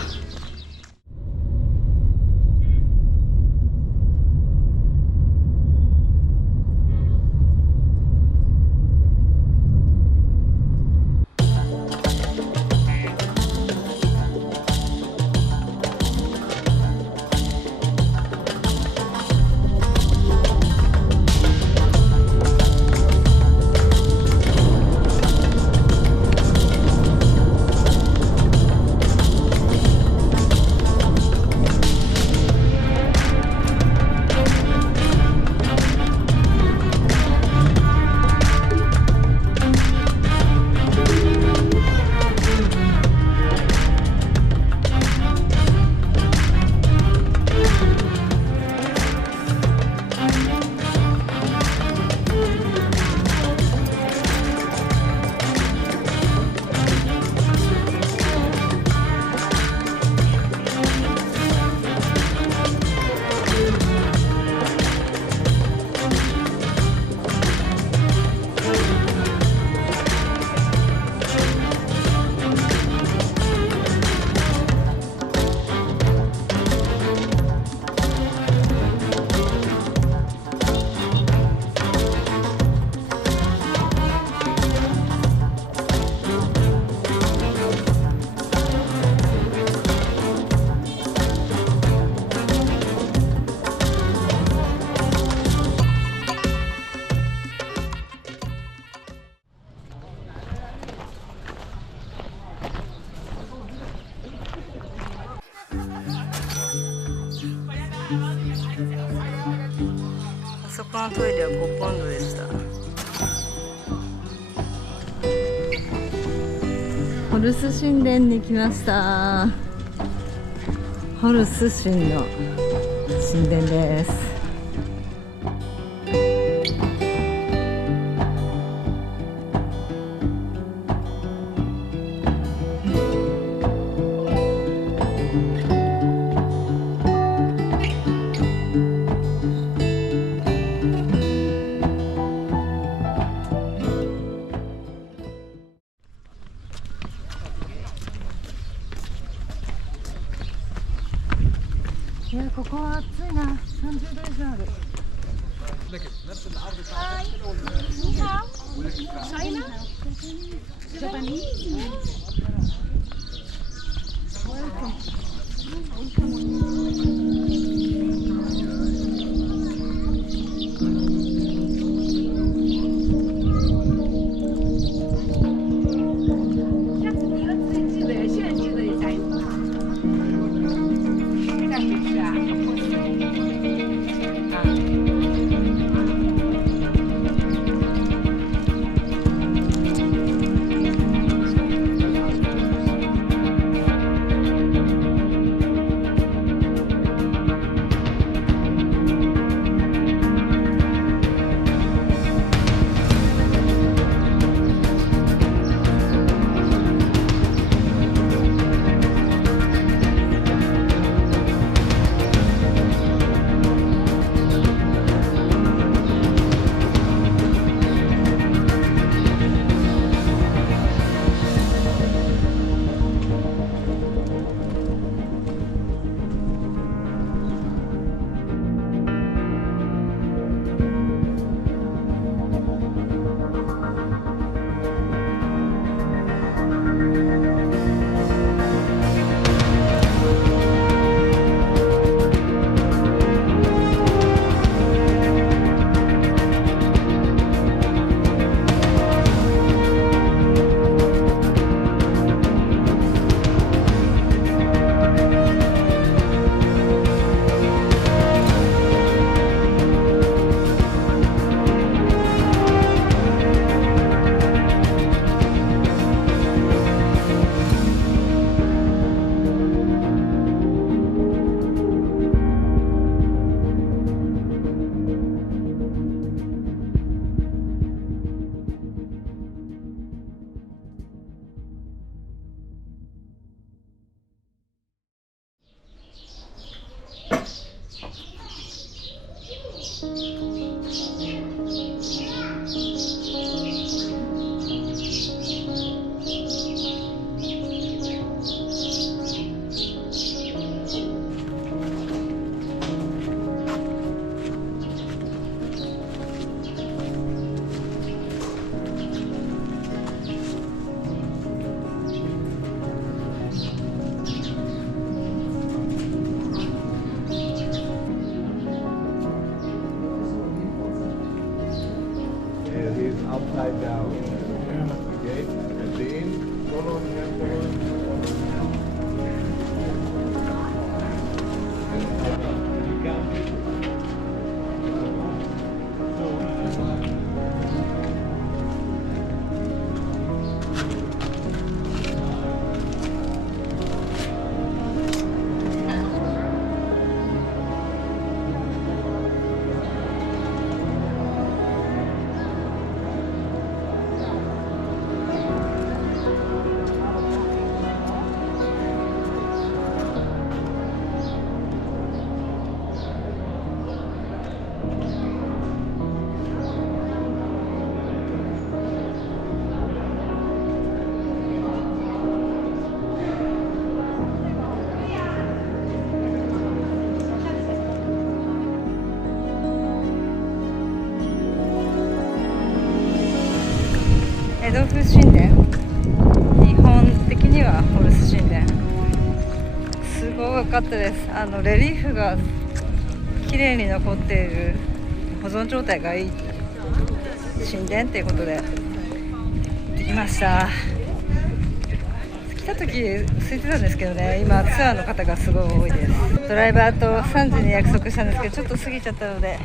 トイレは5ポンドでした。ホルス神殿に来ました。ホルス神の神殿です。いや、ここは暑いな。30度以上ある。Upside down. Okay? And then follow him,江戸風神殿、日本的にはホルス神殿、すごかったです。レリーフが綺麗に残っている、保存状態がいい神殿ということで行ってきました。来た時空いてたんですけどね、今ツアーの方がすごい多いです。ドライバーと3時に約束したんですけど、ちょっと過ぎちゃったので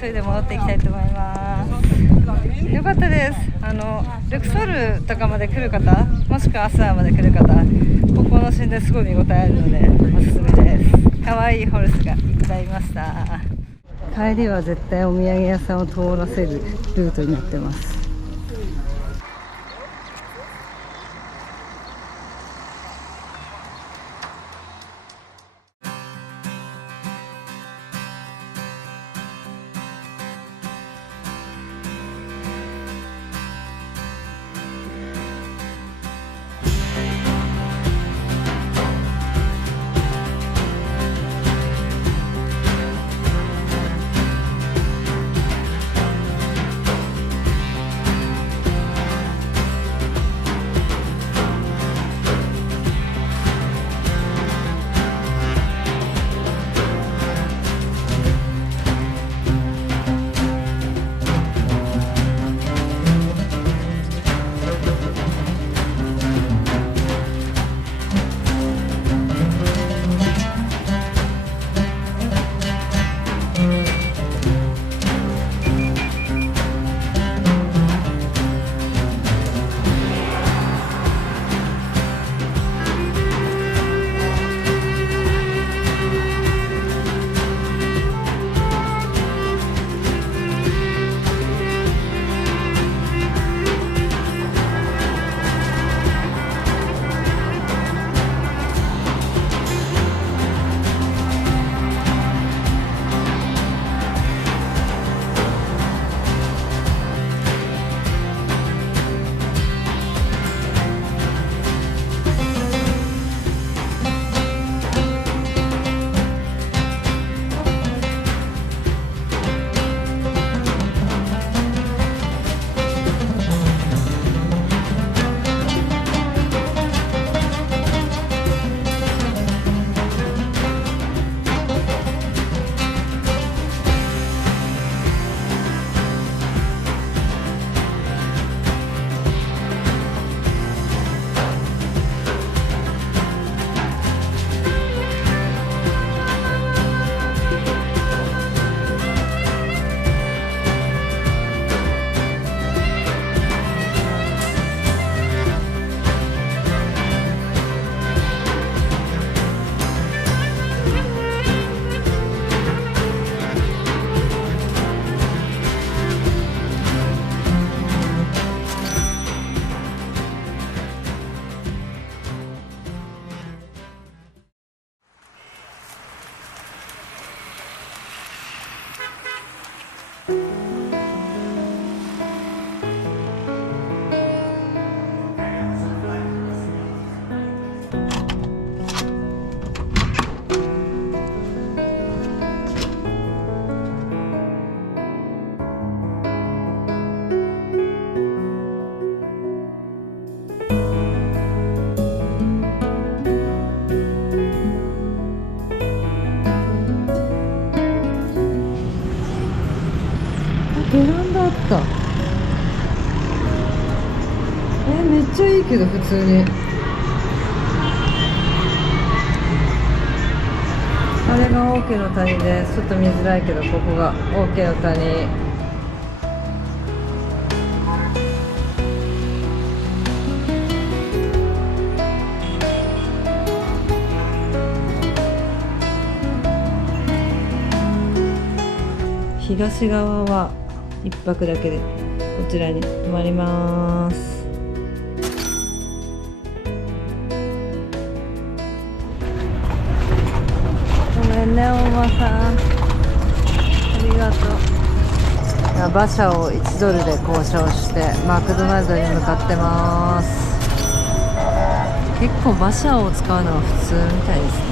急いで戻っていきたいと思います。よかったです。ルクソールとかまで来る方、もしくはアスワンまで来る方、ここの神殿すごい見応えあるのでおすすめです。可愛いホルスがいっぱいいました。帰りは絶対お土産屋さんを通らせるルートになってます。ベランダあった。めっちゃいいけど普通に。あれが王家の谷でちょっと見づらいけど、ここが王家の谷。東側は1泊だけでこちらに泊まります。ごめんねおばさん、ありがとう。馬車を1ドルで交渉してマクドナルドに向かってます。結構馬車を使うのは普通みたいですね。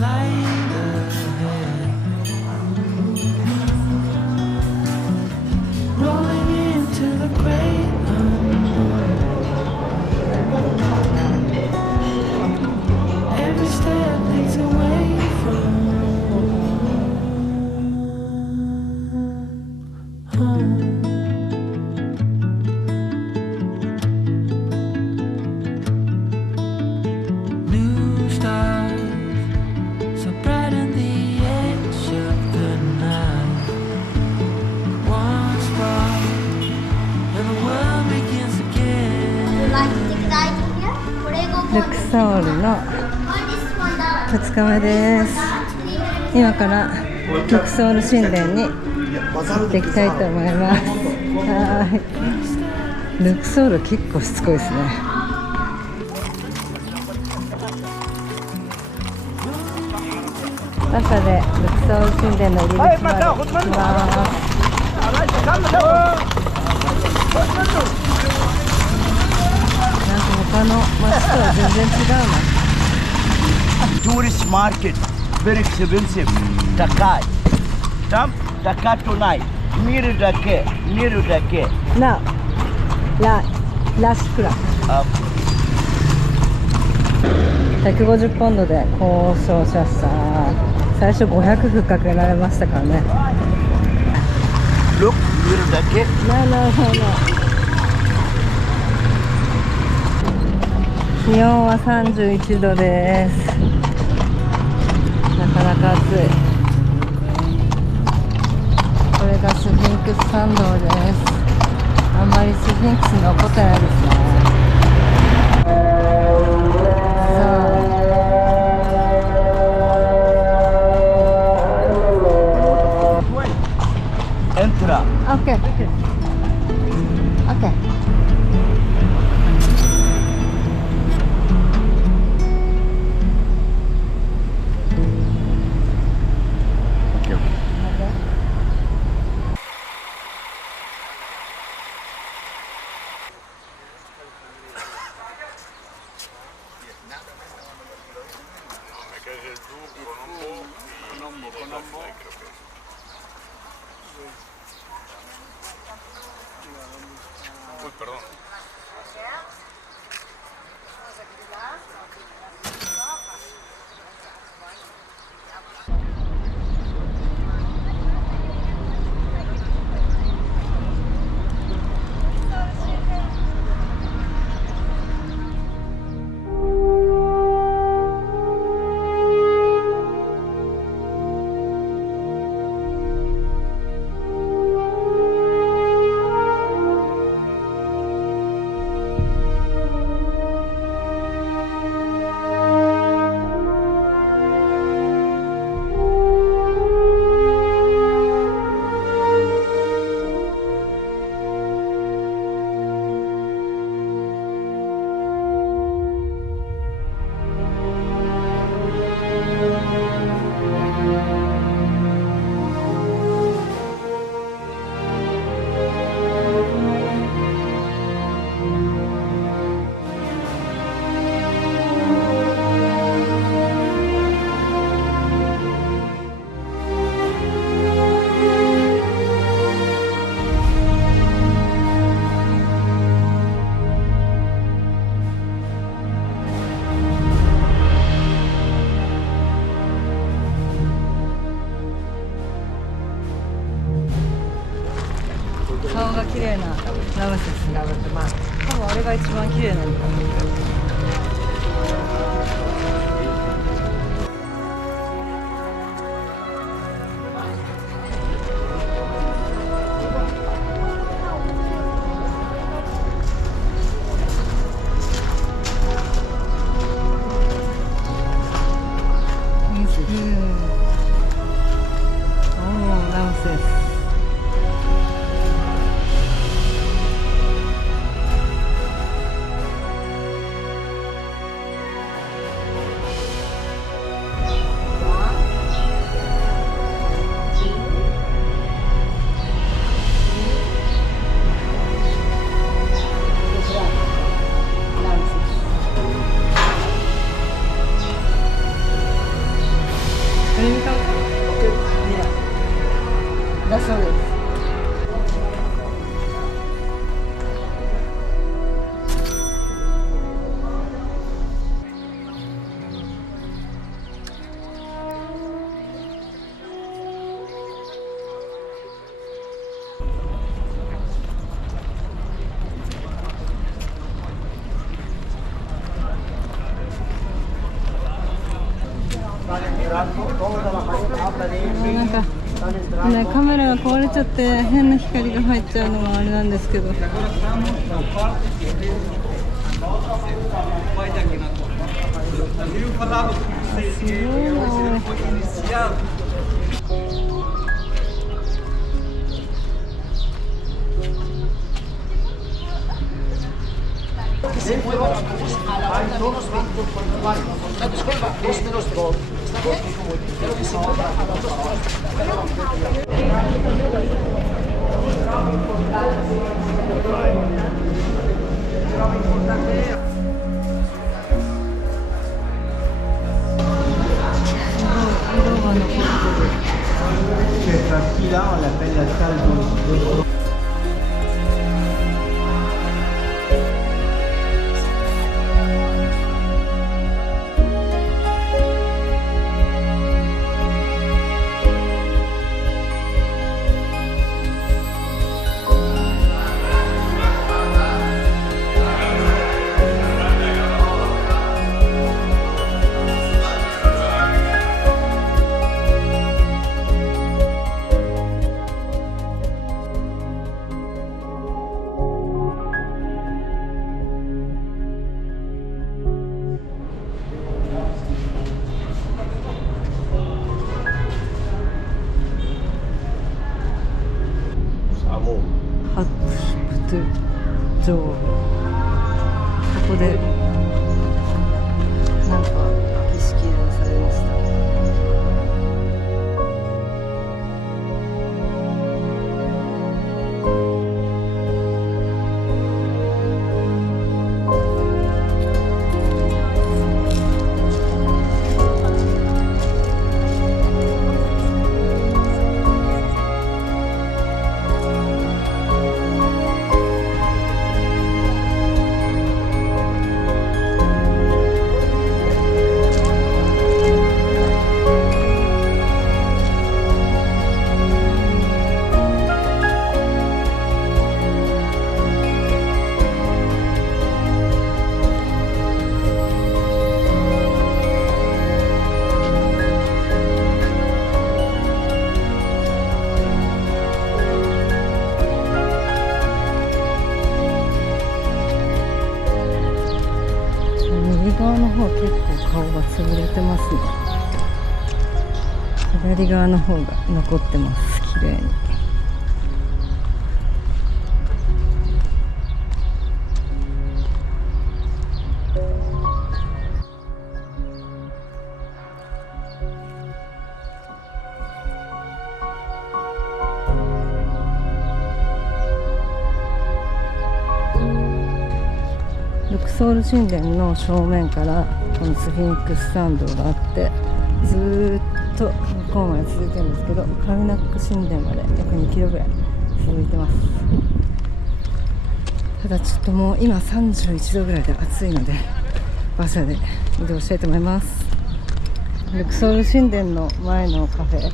light ahead. Rolling into the great unknown. Every step leads away from home. New stars so brighten the edge of the night. One spark and the world begins again. ルクソールの2日目です。今からルクソール神殿に行ってきたいと思います。はい。ルクソール結構しつこいですね。馬車でルクソール神殿の入り口まで行きます。なんか他の街とは全然違うな。Tourist market, very expensive. Takai. Tam Taka tonight. Miru dake.なラシクラ。150ポンドで交渉しました。最初500ふっかけられましたからね。Look, miru dake. No. 気温は31度です。なかなか暑い。これがスフィンクス参道です。あんまりスフィンクス残ってないですね。さあ Entra. OK。顔が綺麗なラムセス。多分あれが一番綺麗なのかな。ラムセス。れに買うか。だそうです。なんかね、カメラが壊れちゃって変な光が入っちゃうのはあれなんですけど、すごいハップトゥ城、ここでなんか儀式をされました。右側の方結構顔が潰れてますね。左側の方が残ってます、綺麗に。ルクソール神殿の正面からこのスフィンクス参道があって、ずーっと向こうまで続いてるんですけど、カルナック神殿まで約2キロぐらい続いてます。ただちょっともう今31度ぐらいで暑いので馬車で移動したいと思います。ルクソール神殿の前のカフェ、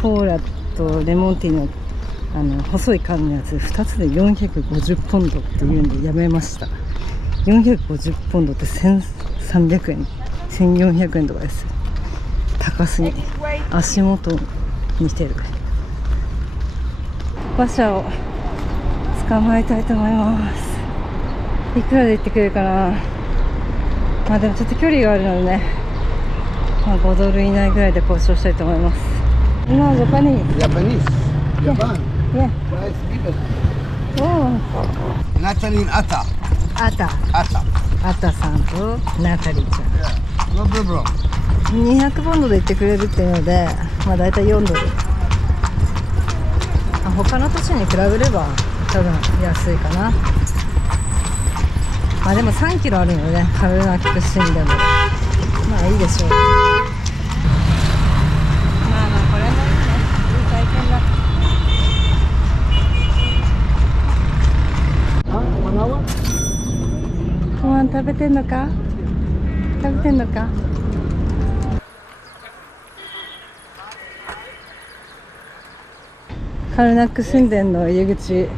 コーラとレモンティーの細い缶のやつ2つで450ポンドっていうんでやめました。450ポンドって1300円、1400円とかです。高すぎ、足元に来てる。馬車を捕まえたいと思います。いくらで行ってくれるかな。まあでもちょっと距離があるのでね、まあ、5ドル以内ぐらいで交渉したいと思います。今ジャパニーズ。Japan. Yeah. Nice people. Oh. Natalie Atta. Atta. Atta. アタさんとナタリーちゃん。No problem. 200ポンドで行ってくれるっていうので、まあ大体4ドル。他の都市に比べれば多分安いかな。まあでも3キロあるのでね、カルナック神殿まで。まあいいでしょう。食べてんのか？食べてんのか？カルナック神殿の入り口、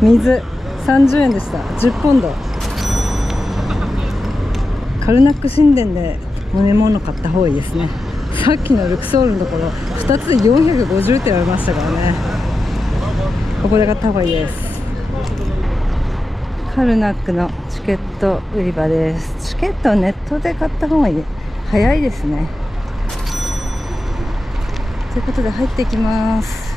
水30円でした。10ポンド。カルナック神殿で飲み物買った方がいいですね。さっきのルクソールのところ2つで450って言われましたからね。ここで買った方がいいです。カルナックのチケット売り場です。チケットをネットで買った方がいい。早いですね。ということで入っていきます。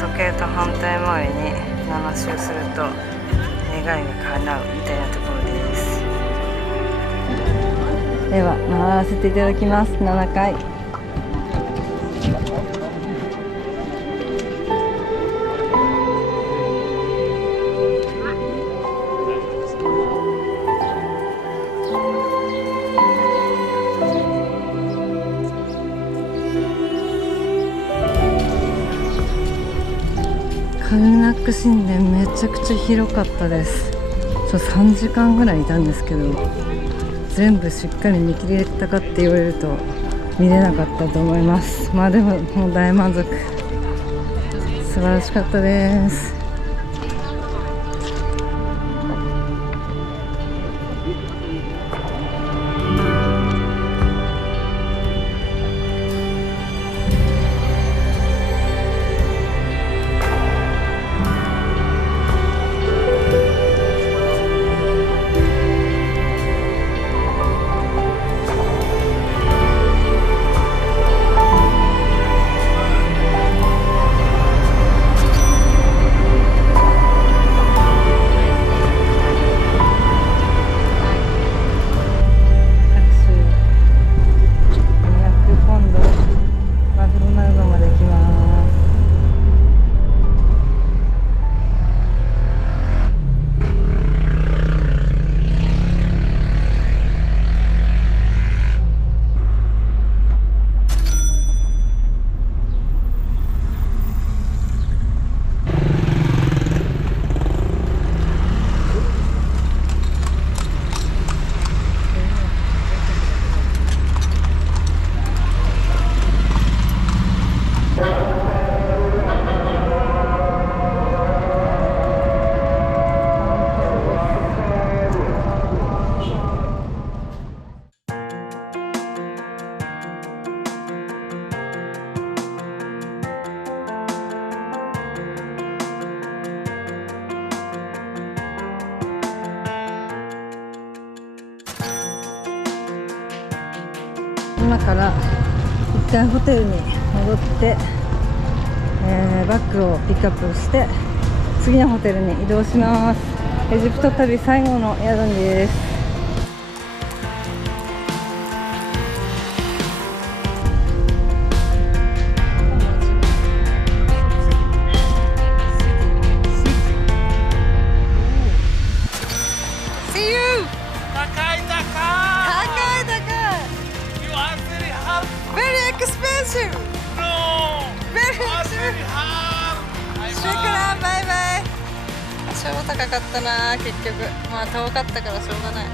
時計と反対回りに7周すると願いが叶うみたいなところです。では回らせていただきます。7回。カルナック神殿めちゃくちゃ広かったです。3時間ぐらいいたんですけど、全部しっかり見切れたかって言われると見れなかったと思います。まあでももう大満足、素晴らしかったです。今から一回ホテルに戻って、バッグをピックアップして次のホテルに移動します。エジプト旅最後の宿です。See you! 高い高い。Very expensive! No! Very expensive! シュクラン、バイバイ。超高かったな、結局。まあ遠かったからしょうがない。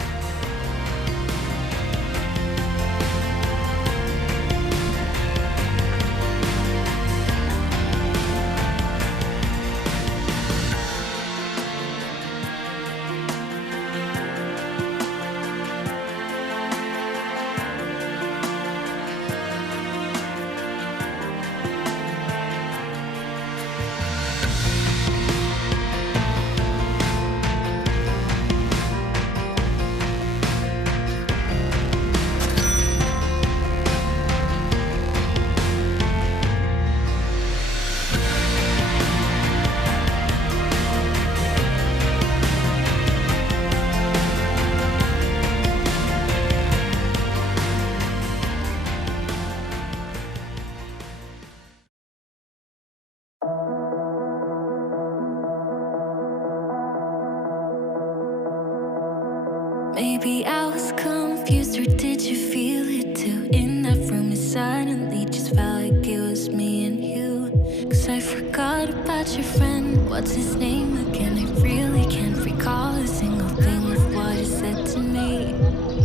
Maybe I was confused, or did you feel it too? In that room, it suddenly just felt like it was me and you. 'Cause I forgot about your friend, what's his name again? I really can't recall a single thing of what he said to me.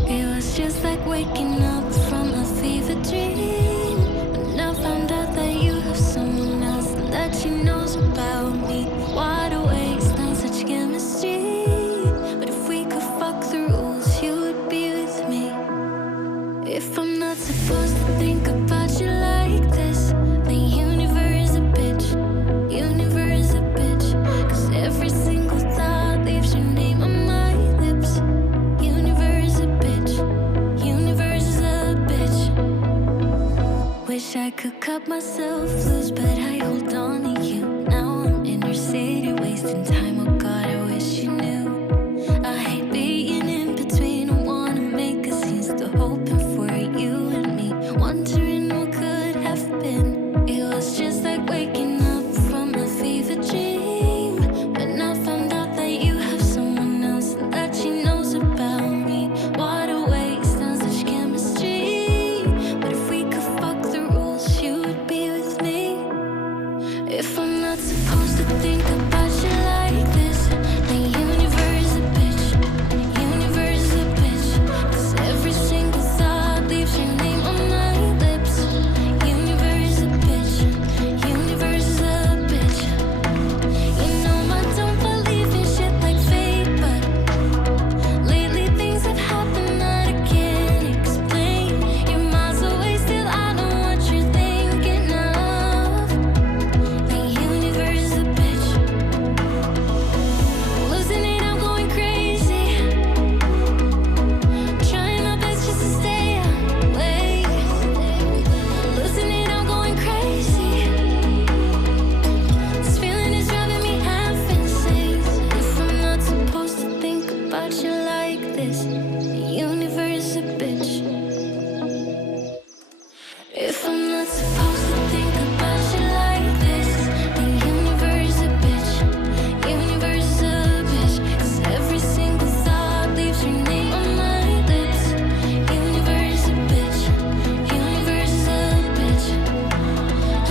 It was just like waking up from a fever dream. And I found out that you have someone else and that she knows about me. What a waste, not such chemistry. But if we could fuck the rules, you would be with me. If I'm not supposed to think about you like this, then universe a bitch, universe a bitch. 'Cause every single thought leaves your name on my lips. Universe a bitch, universe is a bitch. Wish I could cut myself loose, but I hold on to you. Now I'm in your city, wasting time. Oh God, I wish you knew. I hate being in between. I wanna make a scene, still hoping like waking up from a fever dream. When I found out that you have someone else and that she knows about me. What a waste on such chemistry. But if we could fuck the rules, you would be with me. If I'm not supposed to think about you like this, the universe is a bitch. Universe is a bitch. 'Cause every single thought leaves your name on my lips. Universe is a bitch. Universe is a bitch. You know I don't believe in shit like fate, but lately things have happened that I can't explain. You're miles away, still I know what you're thinking of. The universe is a bitch. Losing it, I'm going crazy. Trying my best just to stay awake. Losing it, I'm going crazy. This feeling is driving me half insane. If I'm not supposed to think about you like this, the universe is a bitch. If I'm not supposed to think about you like this, the universe is a bitch. Universe is a bitch. 'Cause every single thought leaves your name on my lips. Universe is a bitch. Universe is a bitch.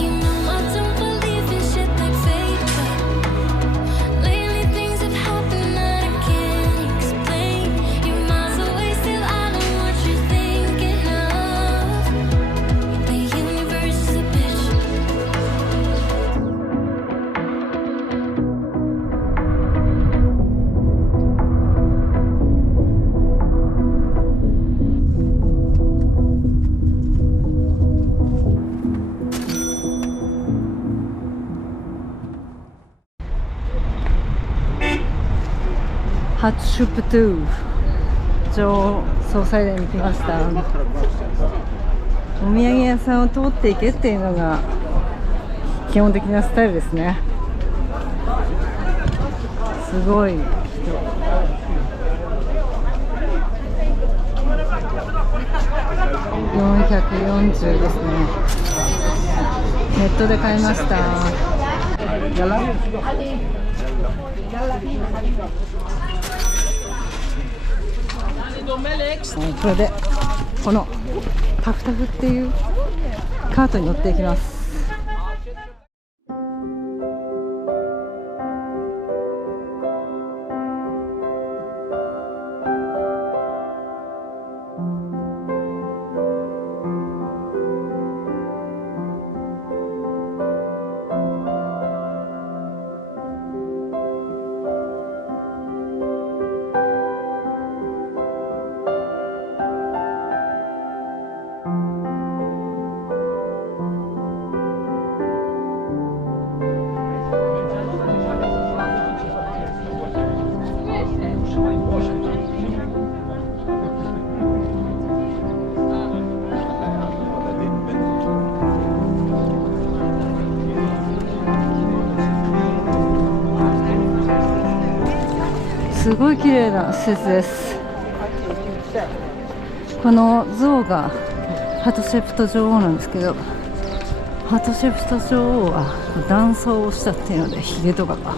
You know I don't believe in shit like fate, but lately things have happened that I can't explain. You're miles away, still I know what you're thinking of. The universe is a bitch.ハッシュプトゥー女王総裁殿に来ました。お土産屋さんを通っていけっていうのが基本的なスタイルですね。すごい人。440ですね。ネットで買いました。これでこのタフタフっていうカートに乗っていきます。すごい綺麗な施設です。この像がハトシェプト女王なんですけど、ハトシェプト女王は断層をしたっていうのでヒゲとかが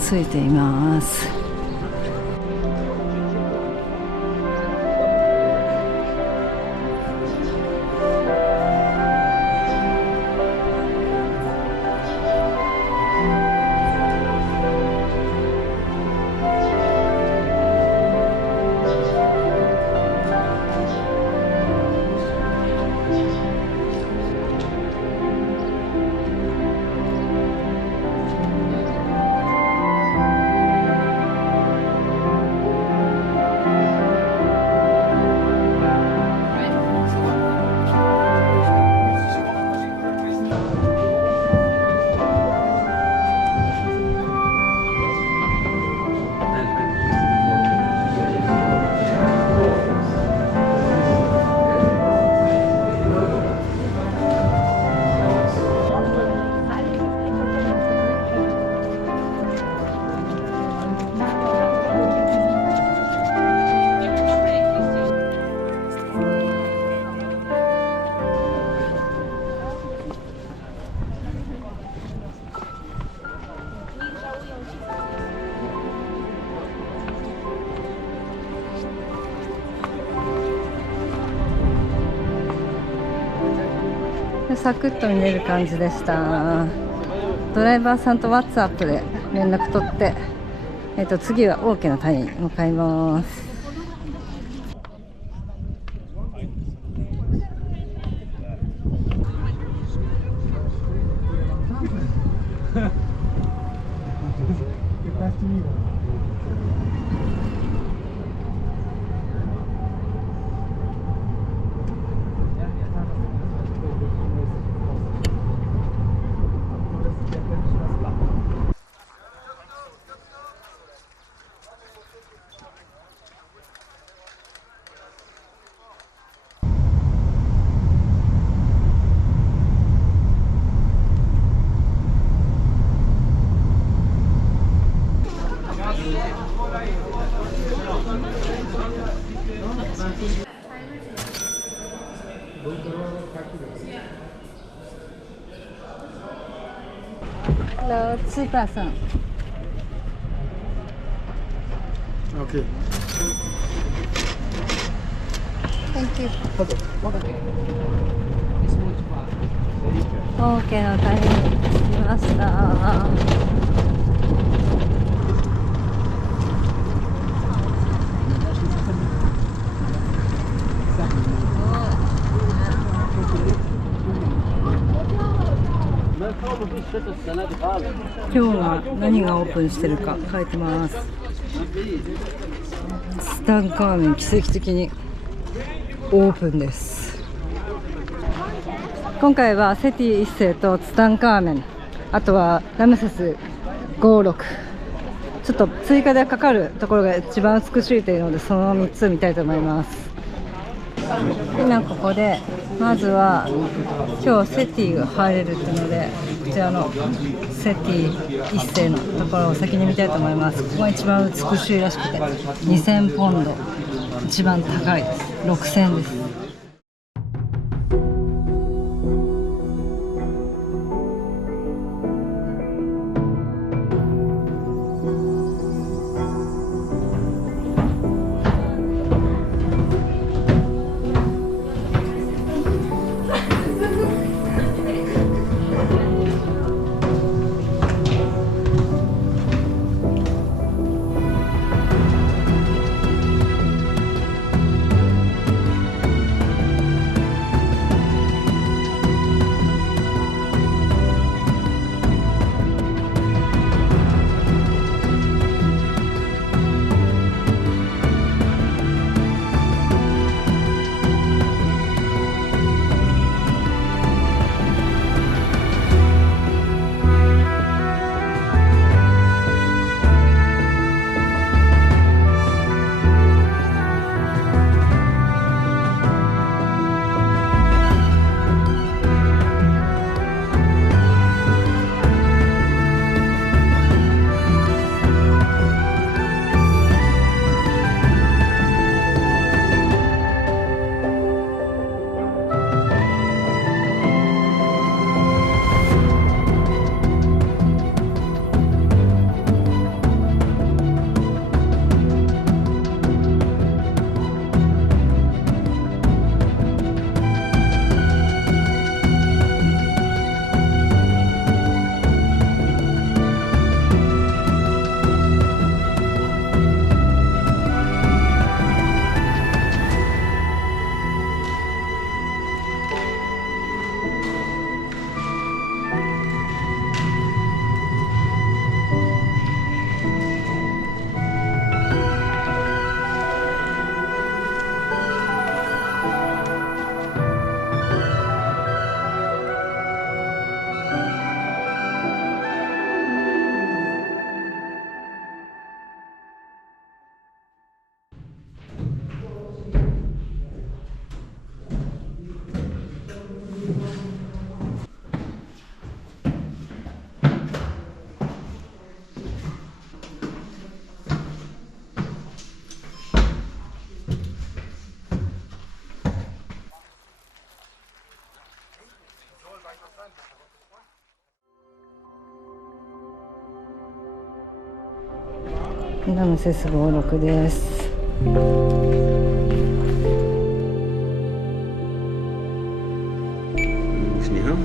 ついています。サクッと見れる感じでした。ドライバーさんと WhatsApp で連絡取って、次は大きな谷に向かいます。Hello, 2 person. Okay. Thank you. OK の谷に着きました。今日は何がオープンしてるか書いてます。ツタンカーメン奇跡的にオープンです。今回はセティ一世とツタンカーメン、あとはラムセス56、ちょっと追加でかかるところが一番美しいというので、その3つ見たいと思います。今ここでまずは今日セティが入れるっていうので、こちらのセティ一世のところを先に見たいと思います。ここが一番美しいらしくて2000ポンド、一番高いです。6000です。ラムセス56です。شنيها؟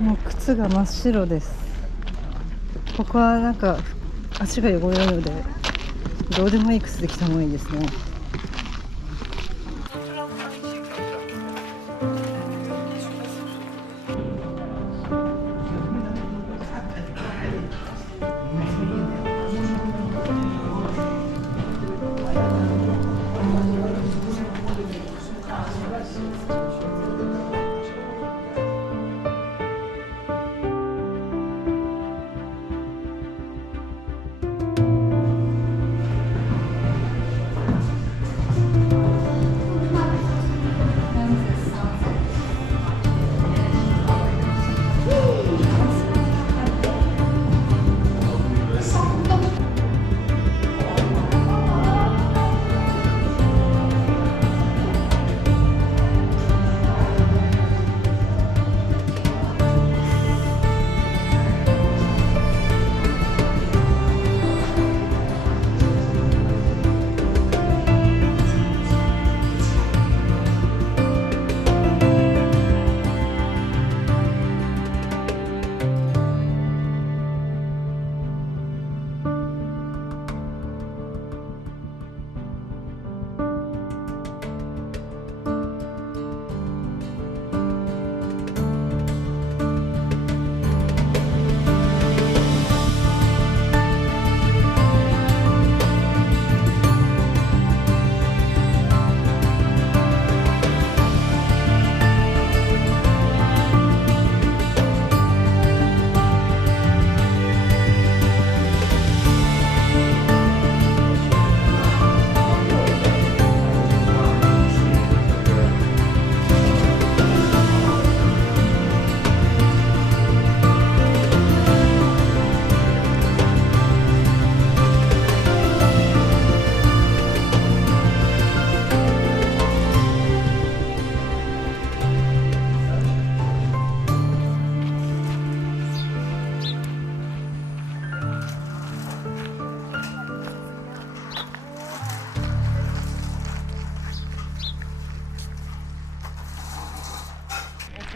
もう靴が真っ白です。ここはなんか足が汚れるのでどうでもいい靴で着た方がいいですね。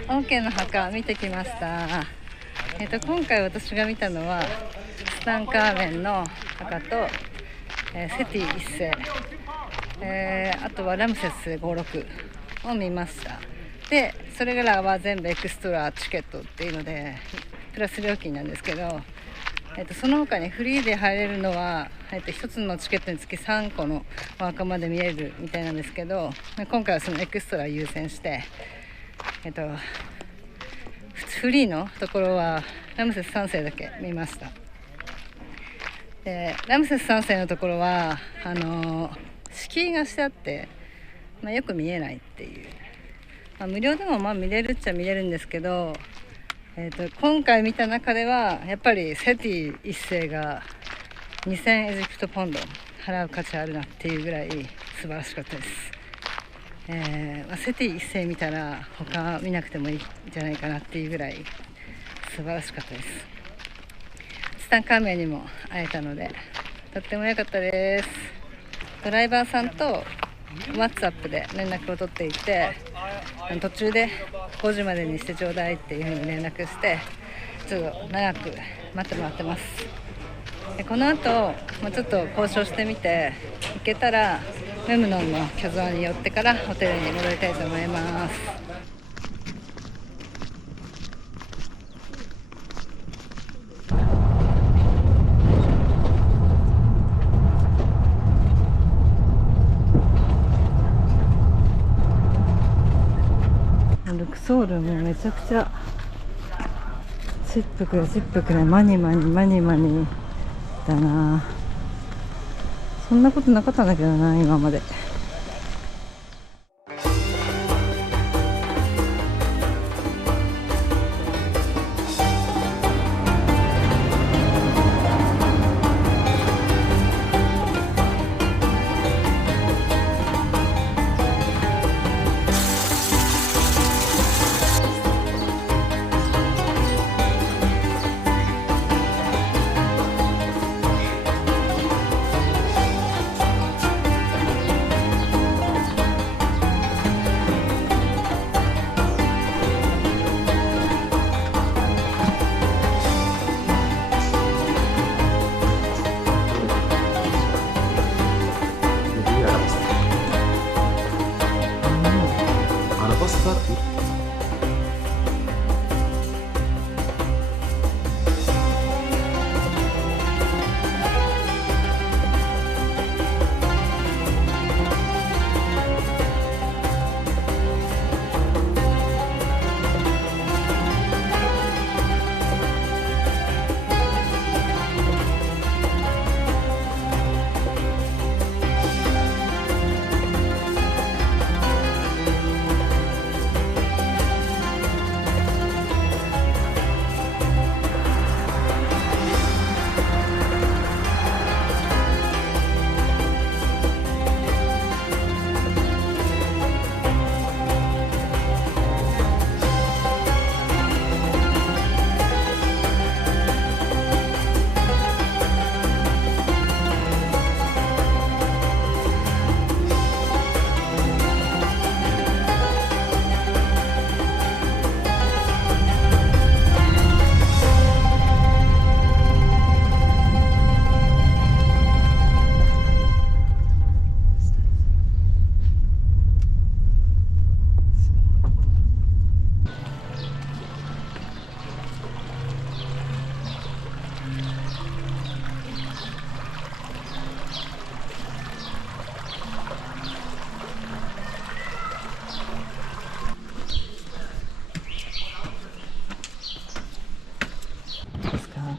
オーケーの墓見てきました。今回私が見たのはツタンカーメンの墓と、セティ一世、あとはラムセス56を見ました。でそれらは全部エクストラチケットっていうのでプラス料金なんですけど、その他にフリーで入れるのは、1つのチケットにつき3個のお墓まで見えるみたいなんですけど、今回はそのエクストラを優先して、フリーのところはラムセス3世だけ見ました。でラムセス3世のところは敷居がしてあって、よく見えないっていう、無料でも見れるっちゃ見れるんですけど、今回見た中ではやっぱりセティ一世が2000エジプトポンド払う価値あるなっていうぐらい素晴らしかったです。セティ一世見たら他見なくてもいいんじゃないかなっていうぐらい素晴らしかったです。ツタンカーメンにも会えたのでとっても良かったです。ドライバーさんとWhatsApp で連絡を取っていて、途中で5時までにしてちょうだいっていうふうに連絡してちょっと長く待ってもらってます。でこの後ちょっと交渉してみて行けたらメムノンの居座に寄ってからホテルに戻りたいと思います。ルクソールもめちゃくちゃチップくれマニマニだな。そんなことなかったんだけどな今まで。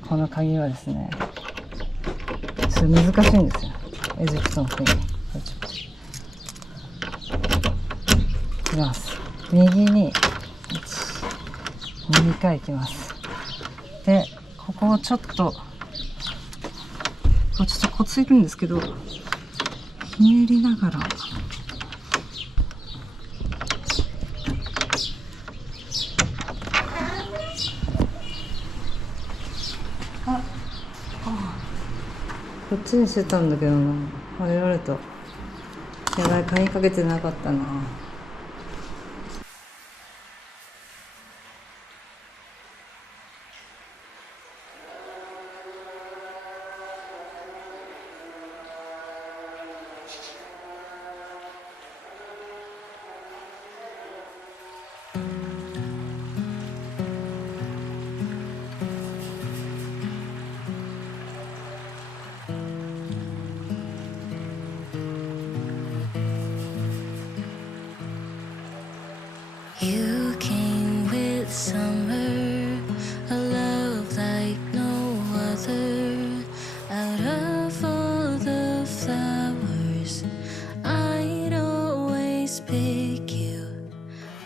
この鍵はですね、それ難しいんですよ。エジプトの国。いきます。右に2回行きます。で、ここをちょっとコツいるんですけど、ひねりながら。こっちにしてたんだけどな。あれられた。やばい、鍵かけてなかったな。You came with summer, a love like no other. Out of all the flowers, I'd always pick you.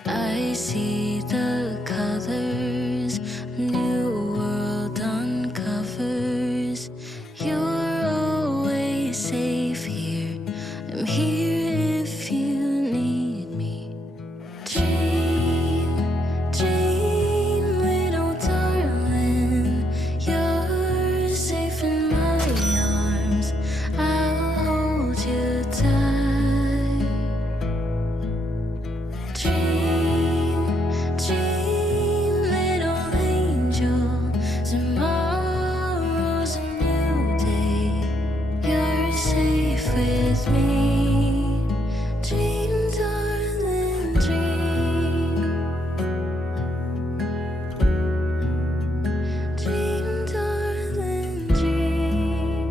I see the colors, new world uncovers. You're always safe here. I'm here if you need me. Dream, dream, little darling. You're safe in my arms. I'll hold you tight. Dream, dream, little angel. Tomorrow's a new day. You're safe with me. Dream, darling, dream. Dream, darling, dream.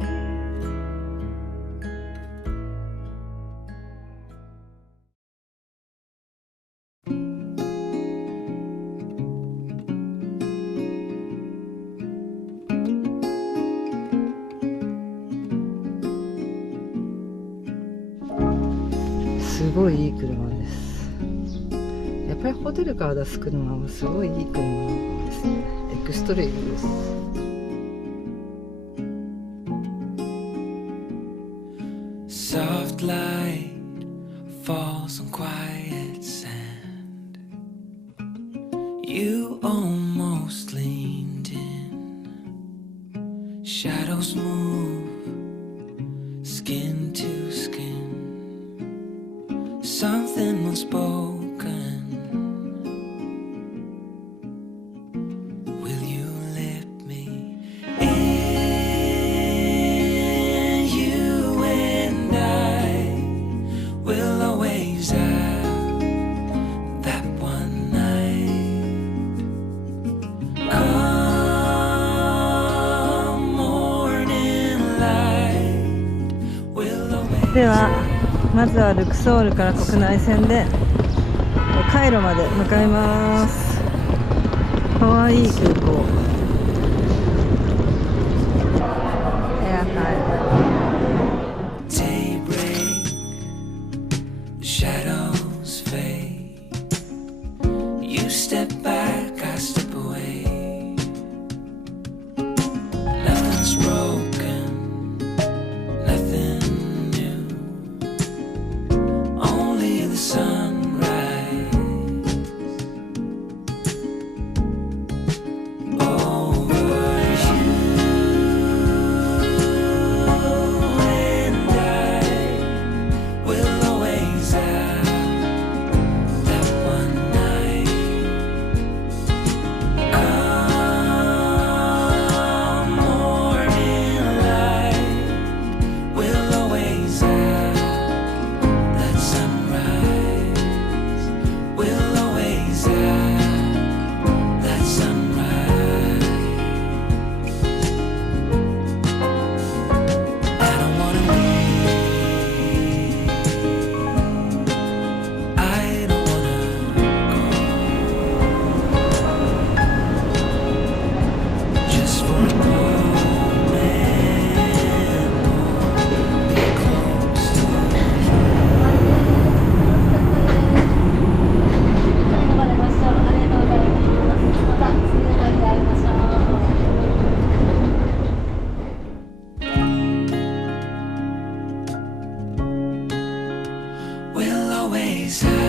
すごいいい車です。やっぱりホテルから出す車はすごいいい車ですね。エクストレイルです。Soft light falls on quiet sand. You almost leaned in. Shadows move, skin to skin. Something unspoken. Will you let me in? You and I will always have that one Come morning light will always ではまずはルクソールから国内線でカイロまで向かいます。かわいい空港。エアカイロ。 daybreak, shadows fade. You step back, I step away. Nothing's broken, nothing new. Only the sunrise over you. And I will always have that one night. Come morning light, we'll always have that sunrise. We'll always have that sunrise. I don't wanna leave. I don't wanna go. Just for a moment, be close to you. ありがとうございました。ありがとうございます。また次の回で会いましょう。We'll always have